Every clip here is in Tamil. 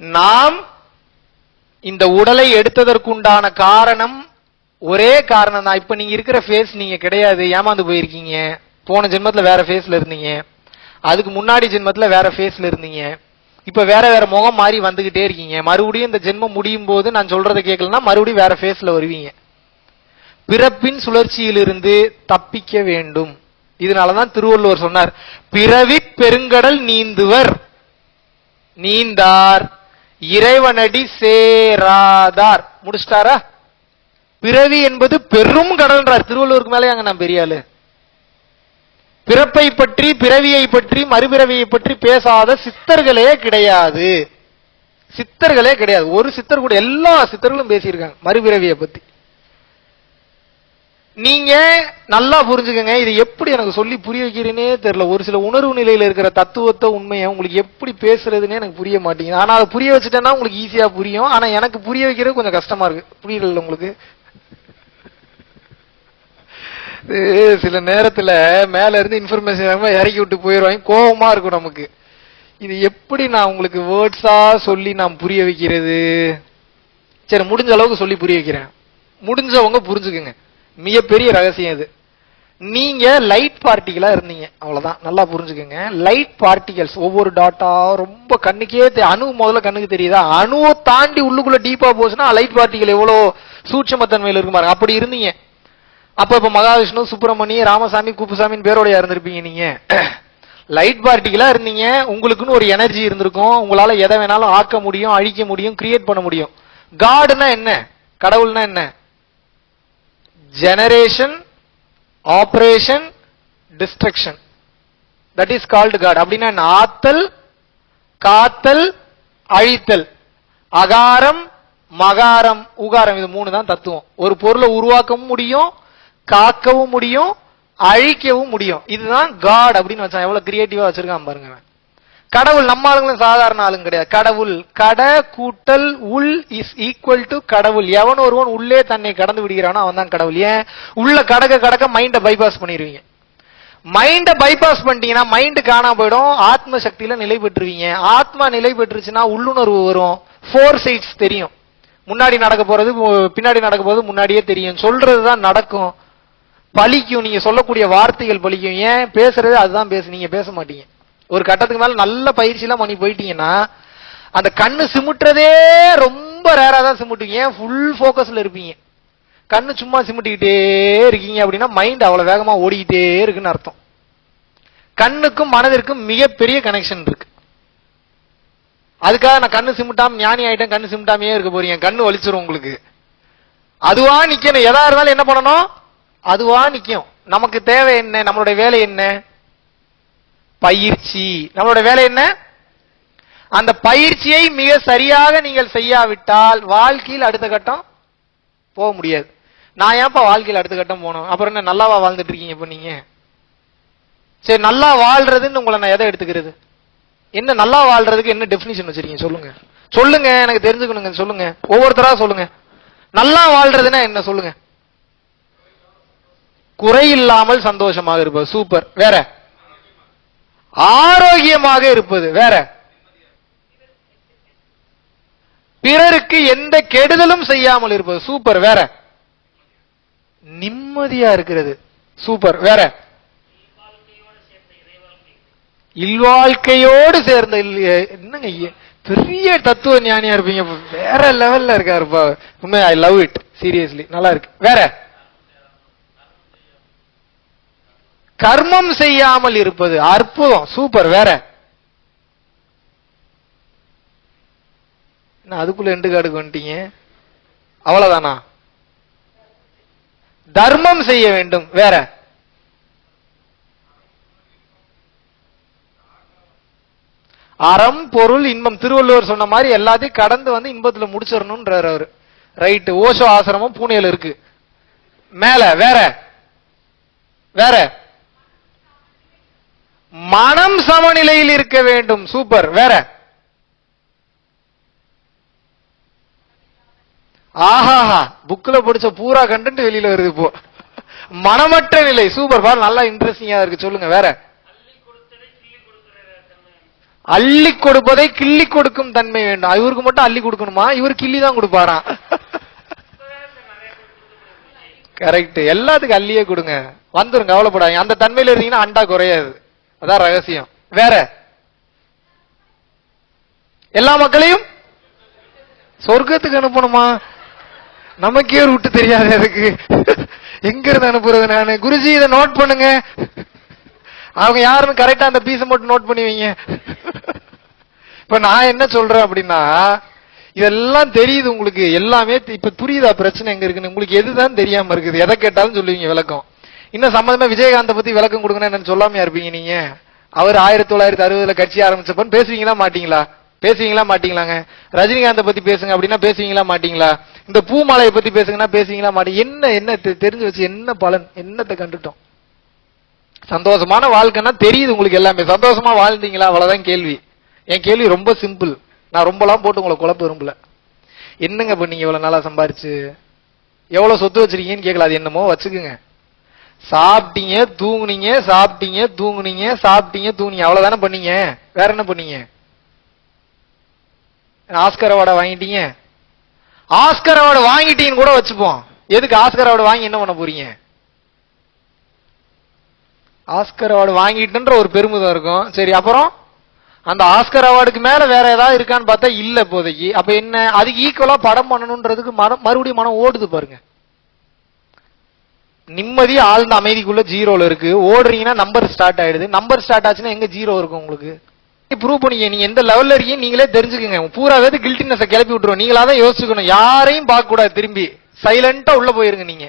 நாம் இந்த உடலை எடுத்ததற்குண்டான காரணம் ஒரே காரணம் தான். இப்ப நீங்க இருக்கிற ஃபேஸ் நீங்க கிடையாது, ஏமாந்து போயிருக்கீங்க. போன ஜென்மத்துல வேற ஃபேஸ்ல இருந்தீங்க, அதுக்கு முன்னாடி ஜென்மத்துல வேற ஃபேஸ்ல இருந்தீங்க, இப்ப வேற வேற முகம் மாறி வந்துகிட்டே இருக்கீங்க. மறுபடியும் இந்த ஜென்மம் முடியும் போது நான் சொல்றதை கேட்கலன்னா மறுபடியும் வேற ஃபேஸ்ல வருவீங்க. பிறப்பின் சுழற்சியிலிருந்து தப்பிக்க வேண்டும். இதனாலதான் திருவள்ளுவர் சொன்னார், பிறவி பெருங்கடல் நீந்துவர் நீந்தார் இறைவனடி சேராதார். முடிச்சிட்டாரா? பிறவி என்பது பெரும் கடல்ன்றார். திருவள்ளுவருக்கு மேலே அங்க நான் பெரிய ஆளு. பிறப்பை பற்றி, பிறவியை பற்றி, மறுபிறவியை பற்றி பேசாத சித்தர்களே கிடையாது. சித்தர்களே கிடையாது. ஒரு சித்தர் கூட, எல்லா சித்தர்களும் பேசியிருக்காங்க மறுபிறவியை பத்தி. நீங்க நல்லா புரிஞ்சுக்கங்க. இது எப்படி எனக்கு சொல்லி புரிய வைக்கிறேனே தெரியல. ஒரு சில உணர்வு நிலையில இருக்கிற தத்துவத்தை, உண்மையை உங்களுக்கு எப்படி பேசுறதுன்னு எனக்கு புரிய மாட்டேங்குது. ஆனா அதை புரிய வச்சுட்டேன்னா உங்களுக்கு ஈஸியா புரியும். ஆனா எனக்கு புரிய வைக்கிறது கொஞ்சம் கஷ்டமா இருக்கு. புரியல உங்களுக்கு? சில நேரத்துல மேல இருந்து இன்ஃபர்மேஷன் இறக்கி விட்டு போயிடுவாங்க, கோபமா இருக்கும் நமக்கு. இது எப்படி நான் உங்களுக்கு வேர்ட்ஸா சொல்லி நான் புரிய வைக்கிறது? சரி, முடிஞ்ச அளவுக்கு சொல்லி புரிய வைக்கிறேன். முடிஞ்சவங்க புரிஞ்சுக்குங்க. மிகப்பெரிய ரகசியம் இது. நீங்க லைட் பார்ட்டிகளா இருந்தீங்க, அவ்வளவுதான். நல்லா புரிஞ்சுக்கோங்க. லைட் பார்ட்டிகல்ஸ், ஒவ்வொரு டாட்டா ரொம்ப கண்ணுக்கே அணு முதல்ல கண்ணுக்கு தெரியுதா? அணுவை தாண்டி உள்ளுக்குள்ள டீப்பா போச்சுன்னா லைட் பார்ட்டிகல் எவ்வளவு சூட்சமத்தன்மையில் இருக்கு பாருங்க. அப்படி இருந்தீங்க. அப்ப இப்ப மகாவிஷ்ணு, சுப்பிரமணி, ராமசாமி, குப்புசாமின்னு பேரோடையா இருந்திருப்பீங்க. நீங்க லைட் பார்ட்டிகளா இருந்தீங்க. உங்களுக்குன்னு ஒரு எனர்ஜி இருந்திருக்கும். உங்களால எதை வேணாலும் ஆக்க முடியும், அழிக்க முடியும், கிரியேட் பண்ண முடியும். காடுனா என்ன? கடவுள்னா என்ன? Generation, operation, destruction. That is called god. அப்படின்னா ஆத்தல், காத்தல், அழித்தல். அகாரம், மகாரம், உகாரம், இது மூணு தான் தத்துவம். ஒரு பொருளை உருவாக்கவும் முடியும், காக்கவும் முடியும், அழிக்கவும் முடியும். இதுதான் காட் அப்படின்னு வச்சான். எவ்வளவு கிரியேட்டிவா வச்சிருக்கான் பாருங்க. கடவுள் நம்ம ஆளுங்களும் சாதாரண ஆளுங்க கிடையாது. கடவுள், கட கூட்டல் உள் இஸ் ஈக்குவல் டு கடவுள். எவன் ஒருவன் உள்ளே தன்னை கடந்து விடுகிறானோ அவன் தான் கடவுள். ஏன்? உள்ள கடக்க கடக்க மைண்ட பைபாஸ் பண்ணிடுவீங்க. மைண்ட பைபாஸ் பண்ணிட்டீங்கன்னா மைண்ட் காணாம போயிடும். ஆத்ம சக்தியில நிலை பெற்றுவீங்க. ஆத்மா நிலை பெற்றுச்சுன்னா உள்ளுணர்வு வரும், ஃபோர் சைட்ஸ் தெரியும். முன்னாடி நடக்க போறது, பின்னாடி நடக்க போறது முன்னாடியே தெரியும். சொல்றதுதான் நடக்கும், பலிக்கும். நீங்க சொல்லக்கூடிய வார்த்தைகள் பலிக்கும். ஏன்? பேசுறது அதுதான் பேசு, நீங்க பேச மாட்டீங்க. ஒரு கட்டத்துக்கு மேல நல்ல பயிற்சி எல்லாம் பண்ணி போயிட்டீங்கன்னா அந்த கண்ணு சிமிட்டுறதே ரொம்ப ரேரா தான் சிமிட்டுங்க. ஏன்? ஃபுல் போக்கஸ்ல இருப்பீங்க. கண்ணு சும்மா சிமிட்டிக்கிட்டே இருக்கீங்க அப்படின்னா மைண்ட் அவ்வளவு வேகமா ஓடிக்கிட்டே இருக்குன்னு அர்த்தம். கண்ணுக்கும் மனதிற்கும் மிகப்பெரிய கனெக்ஷன் இருக்கு. அதுக்காக நான் கண்ணு சிமிட்டாம ஞானி ஆயிட்டேன், கண்ணு சிமிட்டாமையே இருக்க போறீங்க, கண்ணு வலிச்சிரும் உங்களுக்கு. அதுவா நிக்கணும். எதா இருந்தாலும் என்ன பண்ணணும்? அதுவா நிக்கும். நமக்கு தேவை என்ன? நம்மளுடைய வேலை என்ன? பயிற்சி. நம்மளோட வேலை என்ன? அந்த பயிற்சியை மிக சரியாக நீங்கள் செய்யாவிட்டால் வாழ்க்கையில் அடுத்த கட்டம் போக முடியாது. நான் ஏன்ப்பா வாழ்க்கையில் அடுத்த கட்டம் போனோம்? அப்புறம் என்ன நல்லாவா வாழ்ந்துட்டு இருக்கீங்க இப்ப நீங்க? சரி, நல்லா வாழ்றதுன்னு உங்களை நான் எதை எடுத்துக்கிறது? என்ன நல்லா வாழ்றதுக்கு என்ன டெபினிஷன் வச்சிருக்கீங்க? சொல்லுங்க சொல்லுங்க, எனக்கு தெரிஞ்சுக்கணுங்க. சொல்லுங்க, ஒவ்வொருத்தரா சொல்லுங்க. நல்லா வாழ்றதுன்னா என்ன சொல்லுங்க? குறையில்லாமல் சந்தோஷமாக இருப்பது. சூப்பர். வேற? ஆரோக்கியமாக இருப்பது. வேற? பிறருக்கு எந்த கெடுதலும் செய்யாமல் இருப்பது. சூப்பர். வேற? நிம்மதியா இருக்கிறது. சூப்பர். வேற? இல்வாழ்க்கையோடு சேர்ந்த. என்னங்க பெரிய தத்துவ ஞானியா இருப்பீங்க, வேற லெவல்ல இருக்காருப்பா. உண்மை, ஐ லவ் இட். சீரியஸ்லி நல்லா இருக்கு. வேற? கர்மம் செய்யாமல் இருப்பது. அற்புதம். சூப்பர். வேற? அதுக்குள்ள எண்டு காடுக்கு வந்துட்டீங்க. அவ்வளவுதானா? தர்மம் செய்ய வேண்டும். வேற? அறம், பொருள், இன்பம். திருவள்ளுவர் சொன்ன மாதிரி எல்லாத்தையும் கடந்து வந்து இன்பத்துல முடிச்சிடணும்ன்றாரு அவரு. ரைட். ஓஷோ ஆசிரமம் பூனேல இருக்கு. மேல? வேற? வேற? மனம் சமநிலையில் இருக்க வேண்டும். சூப்பர். வேற? ஆஹாஹா, புக்ல படிச்ச பூரா கண்டென்ட் வெளியில வருது இப்போ. மனமற்ற நிலை. சூப்பர். பாரு, நல்லா இன்ட்ரெஸ்டிங்கா இருக்கு. சொல்லுங்க. வேற? அள்ளி கொடுப்பதை கிள்ளி கொடுக்கும் தன்மை வேண்டும். இவருக்கு மட்டும் அள்ளி கொடுக்கணுமா? இவர் கிள்ளி தான் கொடுப்பாராம். கரெக்ட். எல்லாத்துக்கும் அள்ளியே கொடுங்க, வந்துரும், கவலைப்படாதீங்க. அந்த தன்மையில இருந்தீங்கன்னா அண்டா குறையாது. அதான் ரகசியம். வேற எல்லா மக்களையும் சொர்க்கத்துக்கு அனுப்பணுமா? நமக்கே ரூட்டு தெரியாது அதுக்கு. எங்க இருந்து அனுப்புறது? நானு குருஜி இதை நோட் பண்ணுங்க. அவங்க யாருன்னு கரெக்டா அந்த பீஸை மட்டும் நோட் பண்ணி வைங்க. இப்ப நான் என்ன சொல்றேன் அப்படின்னா, இதெல்லாம் தெரியுது உங்களுக்கு எல்லாமே. இப்ப புரியுதா பிரச்சனை எங்க இருக்குன்னு? உங்களுக்கு எதுதான் தெரியாம இருக்குது? எதை கேட்டாலும் சொல்லுவீங்க விளக்கம். இன்னும் சம்பந்தமா விஜயகாந்த பத்தி விளக்கம் கொடுக்கணும் என்னன்னு சொல்லாமையா இருப்பீங்க நீங்க? அவர் 1960 கட்சி ஆரம்பிச்சப்பன்னு பேசுவீங்களா மாட்டீங்களா? பேசுவீங்களா மாட்டீங்களாங்க? ரஜினிகாந்த பத்தி பேசுங்க அப்படின்னா பேசுவீங்களா மாட்டீங்களா? இந்த பூமாலையை பத்தி பேசுங்கன்னா பேசுவீங்களா மாட்டீங்க? என்ன தெரிஞ்சு வச்சு என்ன பலன்? என்னத்தை கண்டுட்டோம்? சந்தோஷமான வாழ்க்கைன்னா தெரியுது உங்களுக்கு எல்லாமே. சந்தோஷமா வாழ்ந்தீங்களா? அவ்வளவுதான் கேள்வி. என் கேள்வி ரொம்ப சிம்பிள். நான் ரொம்பலாம் போட்டு உங்களை குழப்ப விரும்பல. என்னங்க பண்ணீங்க இவ்வளவு நாளா சம்பாரிச்சு? எவ்வளவு சொத்து வச்சிருக்கீங்கன்னு கேட்கல. அது என்னமோ வச்சுக்குங்க. சாப்பிட்டீங்க தூங்குனீங்க, சாப்பிட்டீங்க தூங்குனீங்க, சாப்பிட்டீங்க தூங்குனீங்க, அவ்வளவுதானே பண்ணீங்க. வேற என்ன பண்ணீங்க? ஆஸ்கர் அவார்டை வாங்கிட்டீங்க. ஆஸ்கர் அவார்டு வாங்கிட்டீங்கன்னு கூட வச்சுப்போம். எதுக்கு ஆஸ்கர் அவார்டு வாங்கி என்ன பண்ண போறீங்க? ஆஸ்கர் அவார்டு வாங்கிட்டுன்ற ஒரு பெருமிதம் இருக்கும். சரி, அப்புறம் அந்த ஆஸ்கர் அவார்டுக்கு மேல வேற ஏதாவது இருக்கான்னு பார்த்தா இல்ல இப்போதைக்கு. அப்ப என்ன? அதுக்கு ஈக்குவலா படம் பண்ணணும்ன்றதுக்கு மறுபடியும் மனம் ஓடுது பாருங்க. நிம்மதி ஆழ்ந்த அமைதிக்குள்ள ஜீரோல இருக்கு. ஓடுறீங்கன்னா நம்பர் ஸ்டார்ட் ஆயிடுது. நம்பர் ஸ்டார்ட் ஆச்சுன்னா எங்க ஜீரோ இருக்கும் உங்களுக்கு? ப்ரூவ் பண்ணீங்க. நீங்க எந்த லெவல்ல இருக்கீங்க நீங்களே தெரிஞ்சுக்கங்க. பூராவே கில்ட்டினஸை கிளப்பி விட்டுரும். நீங்களா தான் யோசிச்சுக்கணும். யாரையும் பார்க்க கூடாது. திரும்பி சைலண்டா உள்ள போயிருங்க. நீங்க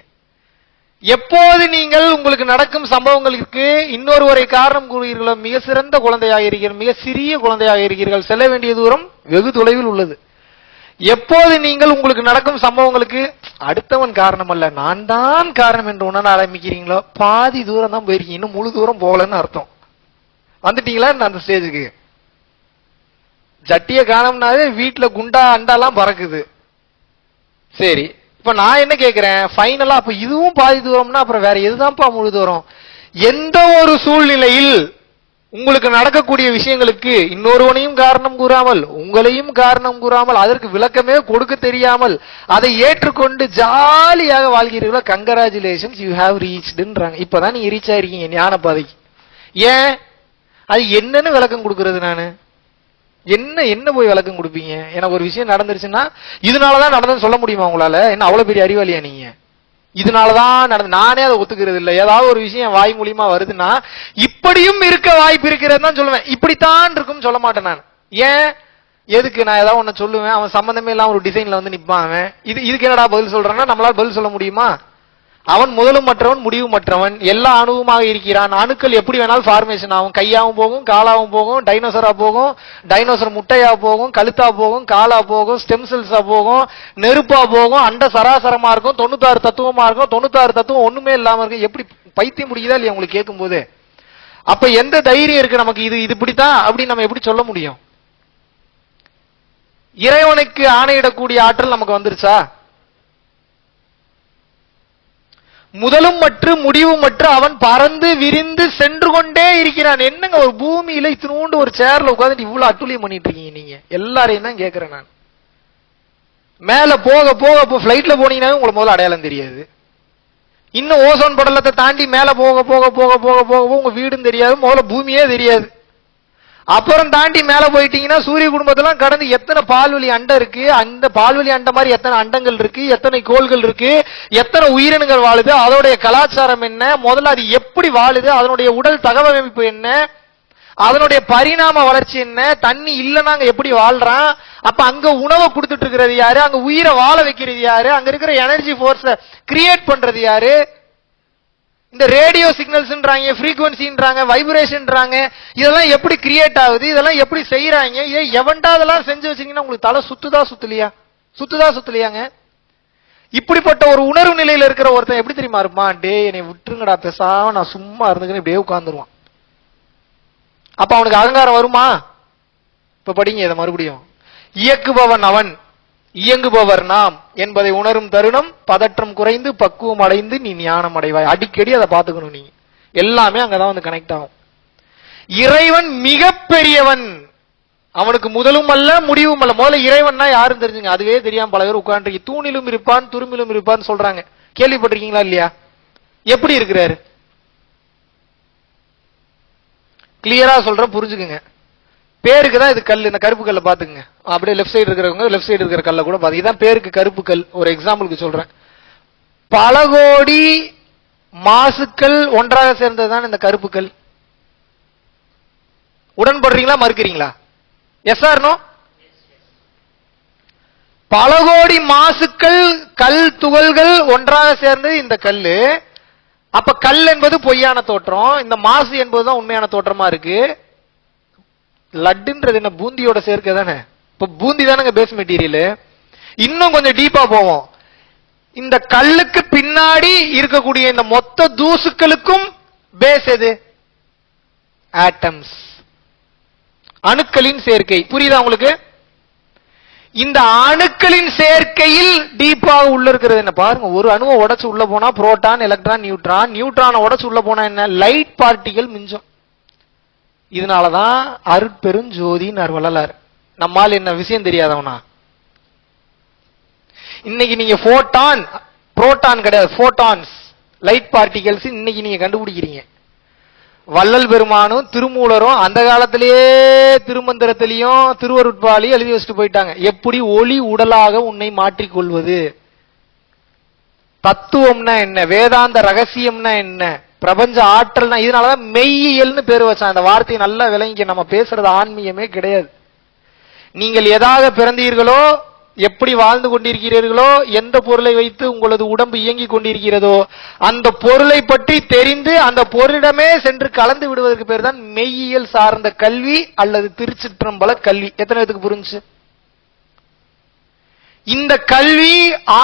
எப்போது நீங்கள் உங்களுக்கு நடக்கும் சம்பவங்களுக்கு இன்னொருவரை காரணம் கூறுகிறீர்களோ மிக சிறந்த குழந்தையாக இருக்கிறீர்கள், மிக சிறிய குழந்தையாக இருக்கிறீர்கள். செல்ல வேண்டிய தூரம் வெகு தொலைவில் உள்ளது. எப்போது நீங்கள் உங்களுக்கு நடக்கும் சம்பவங்களுக்கு அடுத்தவன் காரணம் அல்ல நான் தான் காரணம் என்று உணர ஆரம்பிக்கிறீங்களோ பாதி தூரம் தான் போயிருக்கீங்க. இன்னும் முழு தூரம் போகலன்னு அர்த்தம். வந்துட்டீங்களா அந்த ஸ்டேஜுக்கு? ஜட்டிய காணம்னாவே வீட்டுல குண்டா அண்டாலாம் பறக்குது. சரி, இப்ப நான் என்ன கேக்குறேன், ஃபைனலா அப்ப இதுவும் பாதி தூரம்னா அப்புறம் வேற எதுதான்ப்பா முழு தூரம்? எந்த ஒரு சூழ்நிலையில் உங்களுக்கு நடக்கக்கூடிய விஷயங்களுக்கு இன்னொருவனையும் காரணம் கூறாமல், உங்களையும் காரணம் கூறாமல், அதற்கு விளக்கமே கொடுக்க தெரியாமல் அதை ஏற்றுக்கொண்டு ஜாலியாக வாழ்கிறீர்களோ, கங்கராச்சுலேஷன்ஸ், யூ ஹேவ் ரீச்டுன்றாங்க. இப்பதான் நீங்க ரீச் ஆயிருக்கீங்க ஞான பாதைக்கு. ஏன்? அது என்னன்னு விளக்கம் கொடுக்கறது? நானு என்ன போய் விளக்கம் கொடுப்பீங்க? எனக்கு ஒரு விஷயம் நடந்துருச்சுன்னா இதனாலதான் நடந்ததுன்னு சொல்ல முடியுமா உங்களால? என்ன அவ்வளவு பெரிய அறிவாளியா நீங்க? இதனாலதான் நடந்து, நானே அதை ஒத்துக்கிறது இல்லை. ஏதாவது ஒரு விஷயம் வாய் மூலியமா வருதுன்னா இப்படியும் இருக்க வாய்ப்பு இருக்கிறது தான் சொல்லுவேன். இப்படித்தான் இருக்கும் சொல்ல மாட்டேன் நான். ஏன்? எதுக்கு? நான் ஏதாவது ஒண்ணு சொல்லுவேன், அவன் சம்பந்தமே இல்லாம ஒரு டிசைன்ல வந்து நிப்பான். அவன் இதுக்கு என்னடா பதில் சொல்றான்னா நம்மளால பதில் சொல்ல முடியுமா? அவன் முதலும் மற்றவன் முடிவு மற்றவன், எல்லா அணுவுமாக இருக்கிறான். அணுக்கள் எப்படி வேணாலும் ஃபார்மேஷன் ஆகும். கையாவும் போகும், காலாவும் போகும், டைனோசரா போகும், டைனோசர் முட்டையா போகும், கழுத்தா போகும், காலா போகும், ஸ்டெம் செல்ஸா போகும், நெருப்பா போகும், அண்ட சராசரமா இருக்கும், 96 தத்துவமா இருக்கும், 96 தத்துவம் ஒண்ணுமே இல்லாம இருக்கும். எப்படி பைத்தியம் முடியுதா இல்லையா உங்களுக்கு கேட்கும் போது? அப்ப எந்த தைரியம் இருக்கு நமக்கு? இது இப்படித்தான் அப்படின்னு நம்ம எப்படி சொல்ல முடியும்? இறைவனுக்கு ஆணையிடக்கூடிய ஆற்றல் நமக்கு வந்துருச்சா? முதலும் மற்ற முடிவும் மற்ற அவன் பறந்து விரிந்து சென்று கொண்டே இருக்கிறான். என்னங்க ஒரு பூமியில இத்தினூண்டு ஒரு சேர்ல உட்கார்ந்து இவ்வளவு அட்டுழியம் பண்ணிட்டு இருக்கீங்க நீங்க? எல்லாரையும் தான் கேட்கிறேன் நான். மேல போக போக பிளைட்ல போனீங்கன்னா உங்களுக்கு முதல்ல அடையாளம் தெரியாது. இன்னும் ஓசோன் படலத்தை தாண்டி மேல போக போக போக போக போக உங்க வீடும் தெரியாது, முதல்ல பூமியே தெரியாது. அப்புறம் தாண்டி மேல போயிட்டீங்கன்னா சூரிய குடும்பத்தெல்லாம் கடந்து எத்தனை பால்வெளி அண்டம் இருக்கு, அந்த பால்வெளி அண்டம் மாதிரி எத்தனை அண்டங்கள் இருக்கு, எத்தனை கோள்கள் இருக்கு, எத்தனை உயிரினங்கள் வாழுது, அதோடைய கலாச்சாரம் என்ன, முதல்ல அது எப்படி வாழுது, அதனுடைய உடல் தகவமைப்பு என்ன, அதனுடைய பரிணாம வளர்ச்சி என்ன, தண்ணி இல்லைன்னா அங்க எப்படி வாழ்றான், அப்ப அங்க உணவை கொடுத்துட்டு இருக்கிறது யாரு, அங்க உயிரை வாழ வைக்கிறது யாரு, அங்க இருக்கிற எனர்ஜி போர்ஸ கிரியேட் பண்றது யாரு, இந்த ரேடியோ சிக்னல்ஸ்ன்றாங்க, ஃப்ரீக்வன்சின்றாங்க, வைப்ரேஷன்றாங்க, இதெல்லாம் எப்படி கிரியேட் ஆகுது, இதெல்லாம் எப்படி செய்யறாங்க, இதை எவன்டா அதெல்லாம் செஞ்சு வச்சீங்கன்னா உங்களுக்கு தலை சுத்துதா சுத்தலையாங்க? இப்படிப்பட்ட ஒரு உணர்வு நிலையில இருக்கிற ஒருத்தன் எப்படி தெரியுமா இருப்பான்? டே என்னை விட்டுருங்கடா பேசாம நான் சும்மா இருந்துக்கிறேன் இப்படியே உட்கார்ந்துருவான். அப்ப அவனுக்கு அகங்காரம் வருமா? இப்ப படிங்க இதை மறுபடியும். இயக்குபவன் அவன், இயங்குபவர் நாம் என்பதை உணரும் தருணம் பதற்றம் குறைந்து பக்குவம் அடைந்து நீ ஞானம் அடைவாய். அடிக்கடி அதை பார்த்துக்கணும். நீ எல்லாமே அங்கதான் வந்து கனெக்ட் ஆகும். இறைவன் மிக பெரியவன், அவனுக்கு முதலும் அல்ல முடிவும் அல்ல. முதல்ல இறைவன்னா யாரும் தெரிஞ்சுங்க, அதுவே தெரியாம பல பேர் உட்கார்ந்து தூணிலும் இருப்பான் துரும்பிலும் இருப்பான்னு சொல்றாங்க. கேள்விப்பட்டிருக்கீங்களா இல்லையா? எப்படி இருக்கிறாரு? கிளியரா சொல்றேன், புரிஞ்சுக்குங்க. பேருக்கு தான் இது கல். இந்த கருப்பு கல்லை பாத்துக்குங்க. அப்படியே லெப்ட் சைடு இருக்கிறவங்க லெப்ட் சைடு இருக்கிற கல்ல கூட பாத்து, இதான் பேருக்கு கருப்பு கல். ஒரு எக்ஸாம்பிளுக்கு சொல்றேன். பல கோடி மாசுக்கள் ஒன்றாக சேர்ந்ததுதான் இந்த கருப்பு கல். உடன்படுறீங்களா மறுக்கிறீங்களா? Yes or no? பல கோடி மாசுக்கள் கல் துகள்கள் ஒன்றாக சேர்ந்தது இந்த கல்லு. அப்ப கல் என்பது பொய்யான தோற்றம், இந்த மாசு என்பதுதான் உண்மையான தோற்றமா இருக்கு. லட்டுன்றது என்ன, பூந்தியோட சேர்க்கை தானே. இப்ப பூந்தி தானங்க பேஸ் மெட்டீரியல். இன்னும் கொஞ்சம் டீப்பா போவோம். இந்த கல்லுக்கு பின்னாடி இருக்கக்கூடிய இந்த மொத்த தூசுக்களுக்கும் பேஸ் எது? ஆட்டம்ஸ், அணுக்களின் சேர்க்கை. புரியுதா உங்களுக்கு? இந்த அணுக்களின் சேர்க்கையில் டீப்பாக உள்ள இருக்கிறது என்ன பாருங்க. ஒரு அணுவை உடைச்சு உள்ள போனா புரோட்டான், எலக்ட்ரான், நியூட்ரான். நியூட்ரானை உடைச்சு உள்ள போனா என்ன? லைட் பார்ட்டிகல் மிஞ்சும். இதனாலதான் அருட்பெருஞ்சோதினார் வள்ளலார். நம்மால் என்ன விஷயம் தெரியாதவனா? இன்னைக்கு நீங்க போட்டான், புரோட்டான் கிடையாது, போட்டான்ஸ், லைட் பார்ட்டிகல்ஸ் இன்னைக்கு நீங்க கண்டுபிடிக்கிறீங்க. வள்ளல் பெருமானும் திருமூலரும் அந்த காலத்திலேயே திருமந்திரத்திலையும் திருவருட்பாலையும் எழுதி வச்சுட்டு போயிட்டாங்க. எப்படி ஒளி உடலாக உன்னை மாற்றிக்கொள்வது, தத்துவம்னா என்ன, வேதாந்த ரகசியம்னா என்ன, பிரபஞ்ச ஆற்றல்னா. இதனாலதான் மெய்யியல்னு பேர் வச்சான். அந்த வார்த்தையை நல்லா விளங்கிக்க. நம்ம பேசுறது ஆன்மீகமே கிடையாது. நீங்கள் எதாக பிறந்தீர்களோ, எப்படி வாழ்ந்து கொண்டிருக்கிறீர்களோ, எந்த பொருளை வைத்து உங்களது உடம்பு இயங்கிக் கொண்டிருக்கிறதோ அந்த பொருளை பற்றி தெரிந்து அந்த பொருளிடமே சென்று கலந்து விடுவதற்கு பேர் தான் மெய்யியல் சார்ந்த கல்வி அல்லது திருச்சிற்றம்பல கல்வி. எத்தனை பேருக்கு புரிஞ்சு? இந்த கல்வி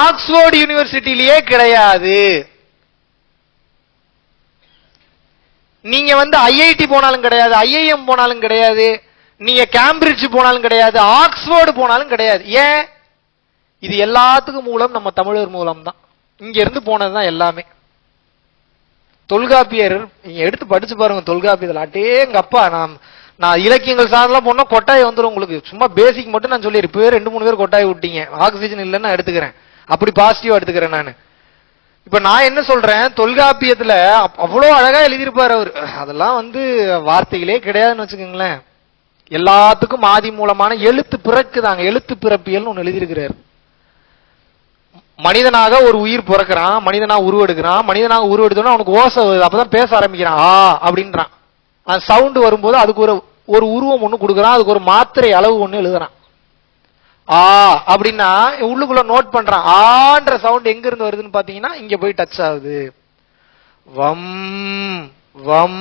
ஆக்ஸ்போர்ட் யூனிவர்சிட்டியிலேயே கிடையாது. நீங்க ஐஐடி போனாலும் கிடையாது, ஐஐஎம் போனாலும் கிடையாது, நீங்க கேம்பிரிட்ஜ் போனாலும் கிடையாது, ஆக்ஸ்போர்டு போனாலும் கிடையாது. ஏன்? இது எல்லாத்துக்கும் மூலம் நம்ம தமிழர் மூலம் தான். இங்க இருந்து போனதுதான் எல்லாமே. தொல்காப்பியர் நீங்க எடுத்து படிச்சு பாருங்க. தொல்காப்பியத்தில் அட்டே எங்க அப்பா, நான் இலக்கியங்கள் சார்ந்தெல்லாம் போனா கொட்டாய் வந்துடும் உங்களுக்கு. சும்மா பேசிக் மட்டும் நான் சொல்லிடுறேன். இப்போ 2-3 பேர் கொட்டாய் விட்டீங்க. ஆக்சிஜன் இல்லைன்னு நான் எடுத்துக்கிறேன், அப்படி பாசிட்டிவா எடுத்துக்கிறேன் நான். இப்ப நான் என்ன சொல்றேன், தொல்காப்பியத்துல அவ்வளவு அழகா எழுதியிருப்பாரு அவர். அதெல்லாம் வார்த்தைகளே கிடையாதுன்னு வச்சுக்கோங்களேன். எல்லாத்துக்கும் ஆதி மூலமான எழுத்து பிறக்குதாங்க. எழுத்து பிறப்பியல் ஒன்னு எழுதியிருக்கிறார். மனிதனாக ஒரு உயிர் பிறக்கிறான், மனிதனாக உருவெடுக்கிறான், மனிதனாக உருவெடுத்தோன்னா அவனுக்கு ஓசை வருது, அப்பதான் பேச ஆரம்பிக்கிறான். அப்படின்றான். அந்த சவுண்ட் வரும்போது அதுக்கு ஒரு உருவம் ஒண்ணு கொடுக்குறான், அதுக்கு ஒரு மாத்திரை அளவு ஒண்ணு எழுதுறான். அப்படின்னா உள்ளுக்குள்ள நோட் பண்றான். ஆன்ற சவுண்ட் எங்க இருந்து வருதுன்னு பாத்தீங்கன்னா இங்க போய் டச் ஆகுது. வம் வம்,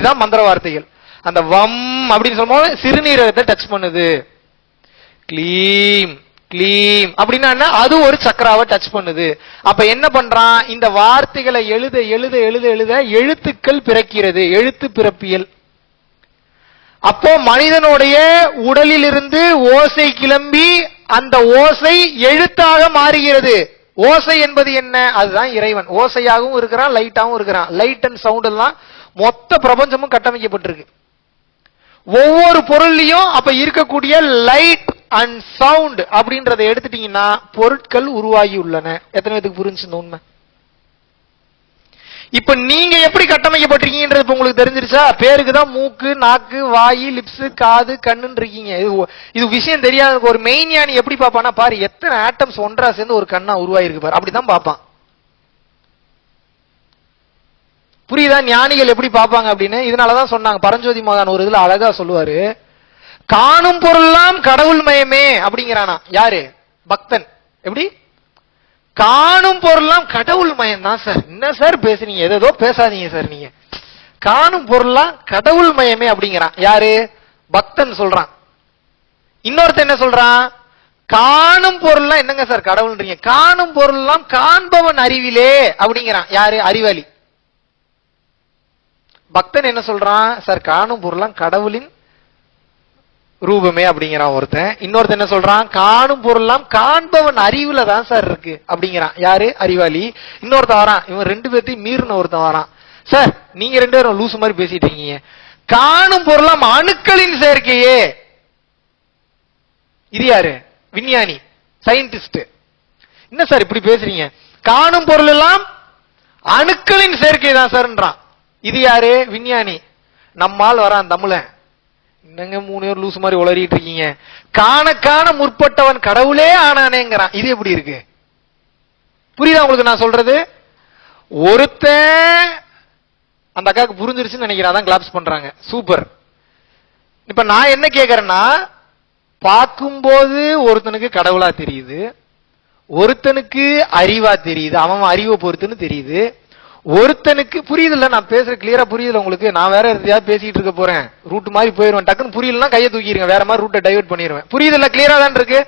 இதான் மந்திர வார்த்தைகள். அந்த வம் அப்படின்னு சொல்லும்போது சிறுநீரகத்தை டச் பண்ணுது. கிளீம் கிளீம் அப்படின்னா அது ஒரு சக்கராவை டச் பண்ணுது. அப்ப என்ன பண்றான், இந்த வார்த்தைகளை எழுத எழுத எழுத எழுத எழுத்துக்கள் பிறக்கிறது. எழுத்து பிறப்பியல். அப்போ மனிதனுடைய உடலில் இருந்து ஓசை கிளம்பி அந்த ஓசை எழுத்தாக மாறுகிறது. ஓசை என்பது என்ன? அதுதான் இறைவன். ஓசையாகவும் இருக்கிறான், லைட்டாகவும் இருக்கிறான். லைட் அண்ட் சவுண்ட் எல்லாம் மொத்த பிரபஞ்சமும் கட்டமைக்கப்பட்டிருக்கு. ஒவ்வொரு பொருள்லையும் அப்ப இருக்கக்கூடிய லைட் அண்ட் சவுண்ட் அப்படின்றத எடுத்துட்டீங்கன்னா பொருட்கள் உருவாகி உள்ளன. எத்தனை பேருக்கு புரிஞ்சு இந்த உண்மை? இப்ப நீங்க எப்படி கட்டமைக்கப்பட்டிருக்கீங்கன்றது இப்ப உங்களுக்கு தெரிஞ்சிருச்சா? பேருக்குதான் மூக்கு, நாக்கு, வாயு, லிப்ஸ், காது, கண்ணுன்னு இருக்கீங்க. இது விஷயம் தெரியாத ஒரு மெய்ஞானி எப்படி பாப்பானா, பாரு எத்தனை ஆட்டம்ஸ் ஒன்றா சேர்ந்து ஒரு கண்ணா உருவாயிருக்கு பாரு, அப்படிதான் பாப்பான். புரியுதா ஞானிகள் எப்படி பாப்பாங்க அப்படின்னு? இதனாலதான் சொன்னாங்க, பரஞ்சோதி மகான் ஒரு இதுல அழகா சொல்லுவாரு, காணும் பொருள்லாம் கடவுள் மயமே அப்படிங்கிறானா. யாரு? பக்தன். எப்படி? காணும் பொருள்லாம் கடவுள் மயம் தான் சார். என்ன சார் பேசுறீங்க? ஏதோ பேசாதீங்க சார் நீங்க. காணும் பொருள்லாம் கடவுள் மயமே அப்படிங்கிறான். யாரு? பக்தன் சொல்றான். இன்னொருத்த என்ன சொல்றான், காணும் பொருள்லாம் என்னங்க சார் கடவுள்ன்றீங்க, காணும் பொருள்லாம் காண்பவன் அறிவிலே அப்படிங்கிறான். யாரு? அறிவாளி. பக்தன் என்ன சொல்றான், சார் காணும் பொருள்லாம் கடவுளின் ரூபமே அப்படிங்கிறான் ஒருத்தன். இன்னொருத்தன் என்ன சொல்றான், காணும் பொருள்லாம் காண்பவன் அறிவுல தான் சார் இருக்கு அப்படிங்கிறான். யாரு? அறிவாளி. இன்னொருத்தன் வரான், இவன் 2 பேர்த்தையும் மீறின ஒருத்தன் வரான். சார் நீங்க 2 பேரும் லூசு மாதிரி பேசிட்டு இருக்கீங்க, காணும் பொருளாம் அணுக்களின் சேர்க்கையே. இது யாரு? விஞ்ஞானி, சயின்டிஸ்ட். என்ன சார் இப்படி பேசுறீங்க? காணும் பொருள் எல்லாம் அணுக்களின் சேர்க்கை தான் சார்ன்றான். இது யாரு? விஞ்ஞானி. நம்மால் வரான் தமிழன். என்னங்க 3 பேர் லூசு மாதிரி உளறிட்டு இருக்கீங்க? காண முற்பட்டவன் கடவுளே ஆனானேங்கிறான். இது எப்படி இருக்கு? புரியுதா உங்களுக்கு நான் சொல்றது? ஒருத்தன் அந்த அக்காவுக்கு புரிஞ்சிருச்சுன்னு நினைக்கிறேன், அதான் கிளாப்ஸ் பண்றாங்க. சூப்பர். இப்ப நான் என்ன கேக்குறேன்னா, பார்க்கும்போது ஒருத்தனுக்கு கடவுளா தெரியுது, ஒருத்தனுக்கு அறிவா தெரியுது, அவன் அறிவை பொறுத்துன்னு தெரியுது. ஒருத்தனுக்கு புரியுது இல்ல, நான் பேசுற கிளியரா புரியுதுல உங்களுக்கு? நான் வேற எதையாவது பேசிட்டு இருக்க போறேன், ரூட் மாதிரி போயிருவேன். டக்குன்னு புரியலன்னா கையை தூக்கிடுங்க, வேற மாதிரி ரூட்டை டைவர்ட் பண்ணிடுவேன். புரியுது இல்ல? கிளியரா தான் இருக்கு.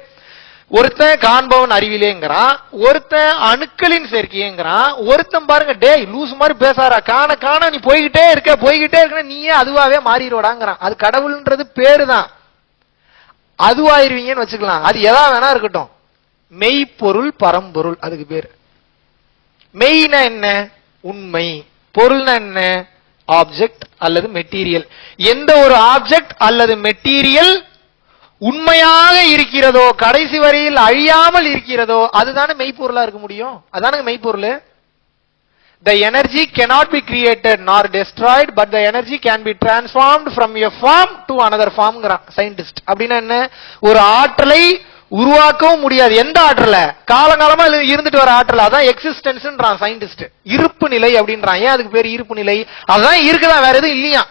ஒருத்தன் காண்பவன் அறிவிலேங்கிறான், ஒருத்தன் அணுக்களின் சேர்க்கைங்கிறான், ஒருத்தன் பாருங்க டேய் லூஸ் மாதிரி பேசாரா, காண நீ போய்கிட்டே இருக்க நீயே அதுவாவே மாறிடுவாடாங்கிறான். அது கடவுள்ன்றது பேரு தான், அதுவாயிருவீங்கன்னு வச்சுக்கலாம். அது எதா வேணா இருக்கட்டும். மெய்ப்பொருள் பரம்பொருள் அதுக்கு பேரு. மெய்னா என்ன? உண்மை. பொருள்னா என்ன? ஆப்ஜெக்ட் அல்லது மெட்டீரியல். எந்த ஒரு ஆப்ஜெக்ட் அல்லது மெட்டீரியல் உண்மையாக இருக்கிறதோ, கடைசி வரையில் அழியாமல் இருக்கிறதோ, அதுதானே மெய்ப்பொருளா இருக்க முடியும். அதானே மெய்ப்பொருள். The energy cannot be created nor destroyed, but the energy can be transformed from a form to another form ங்கறான் சயின்டிஸ்ட். அப்படின்னா என்ன? ஒரு ஆற்றலை உருவாக்கவும் முடியாது. எந்த ஆற்றல? காலங்காலமா இருந்துட்டு வர ஆற்றல். அதான் எக்ஸிஸ்டன்ஸ்ன்றான் சயின்டிஸ்ட். இருப்பு நிலை அப்படின்றான். ஏன் அதுக்கு பேர் இருப்பு நிலை? அதான் இருக்குதான், வேற எதுவும் இல்லையா.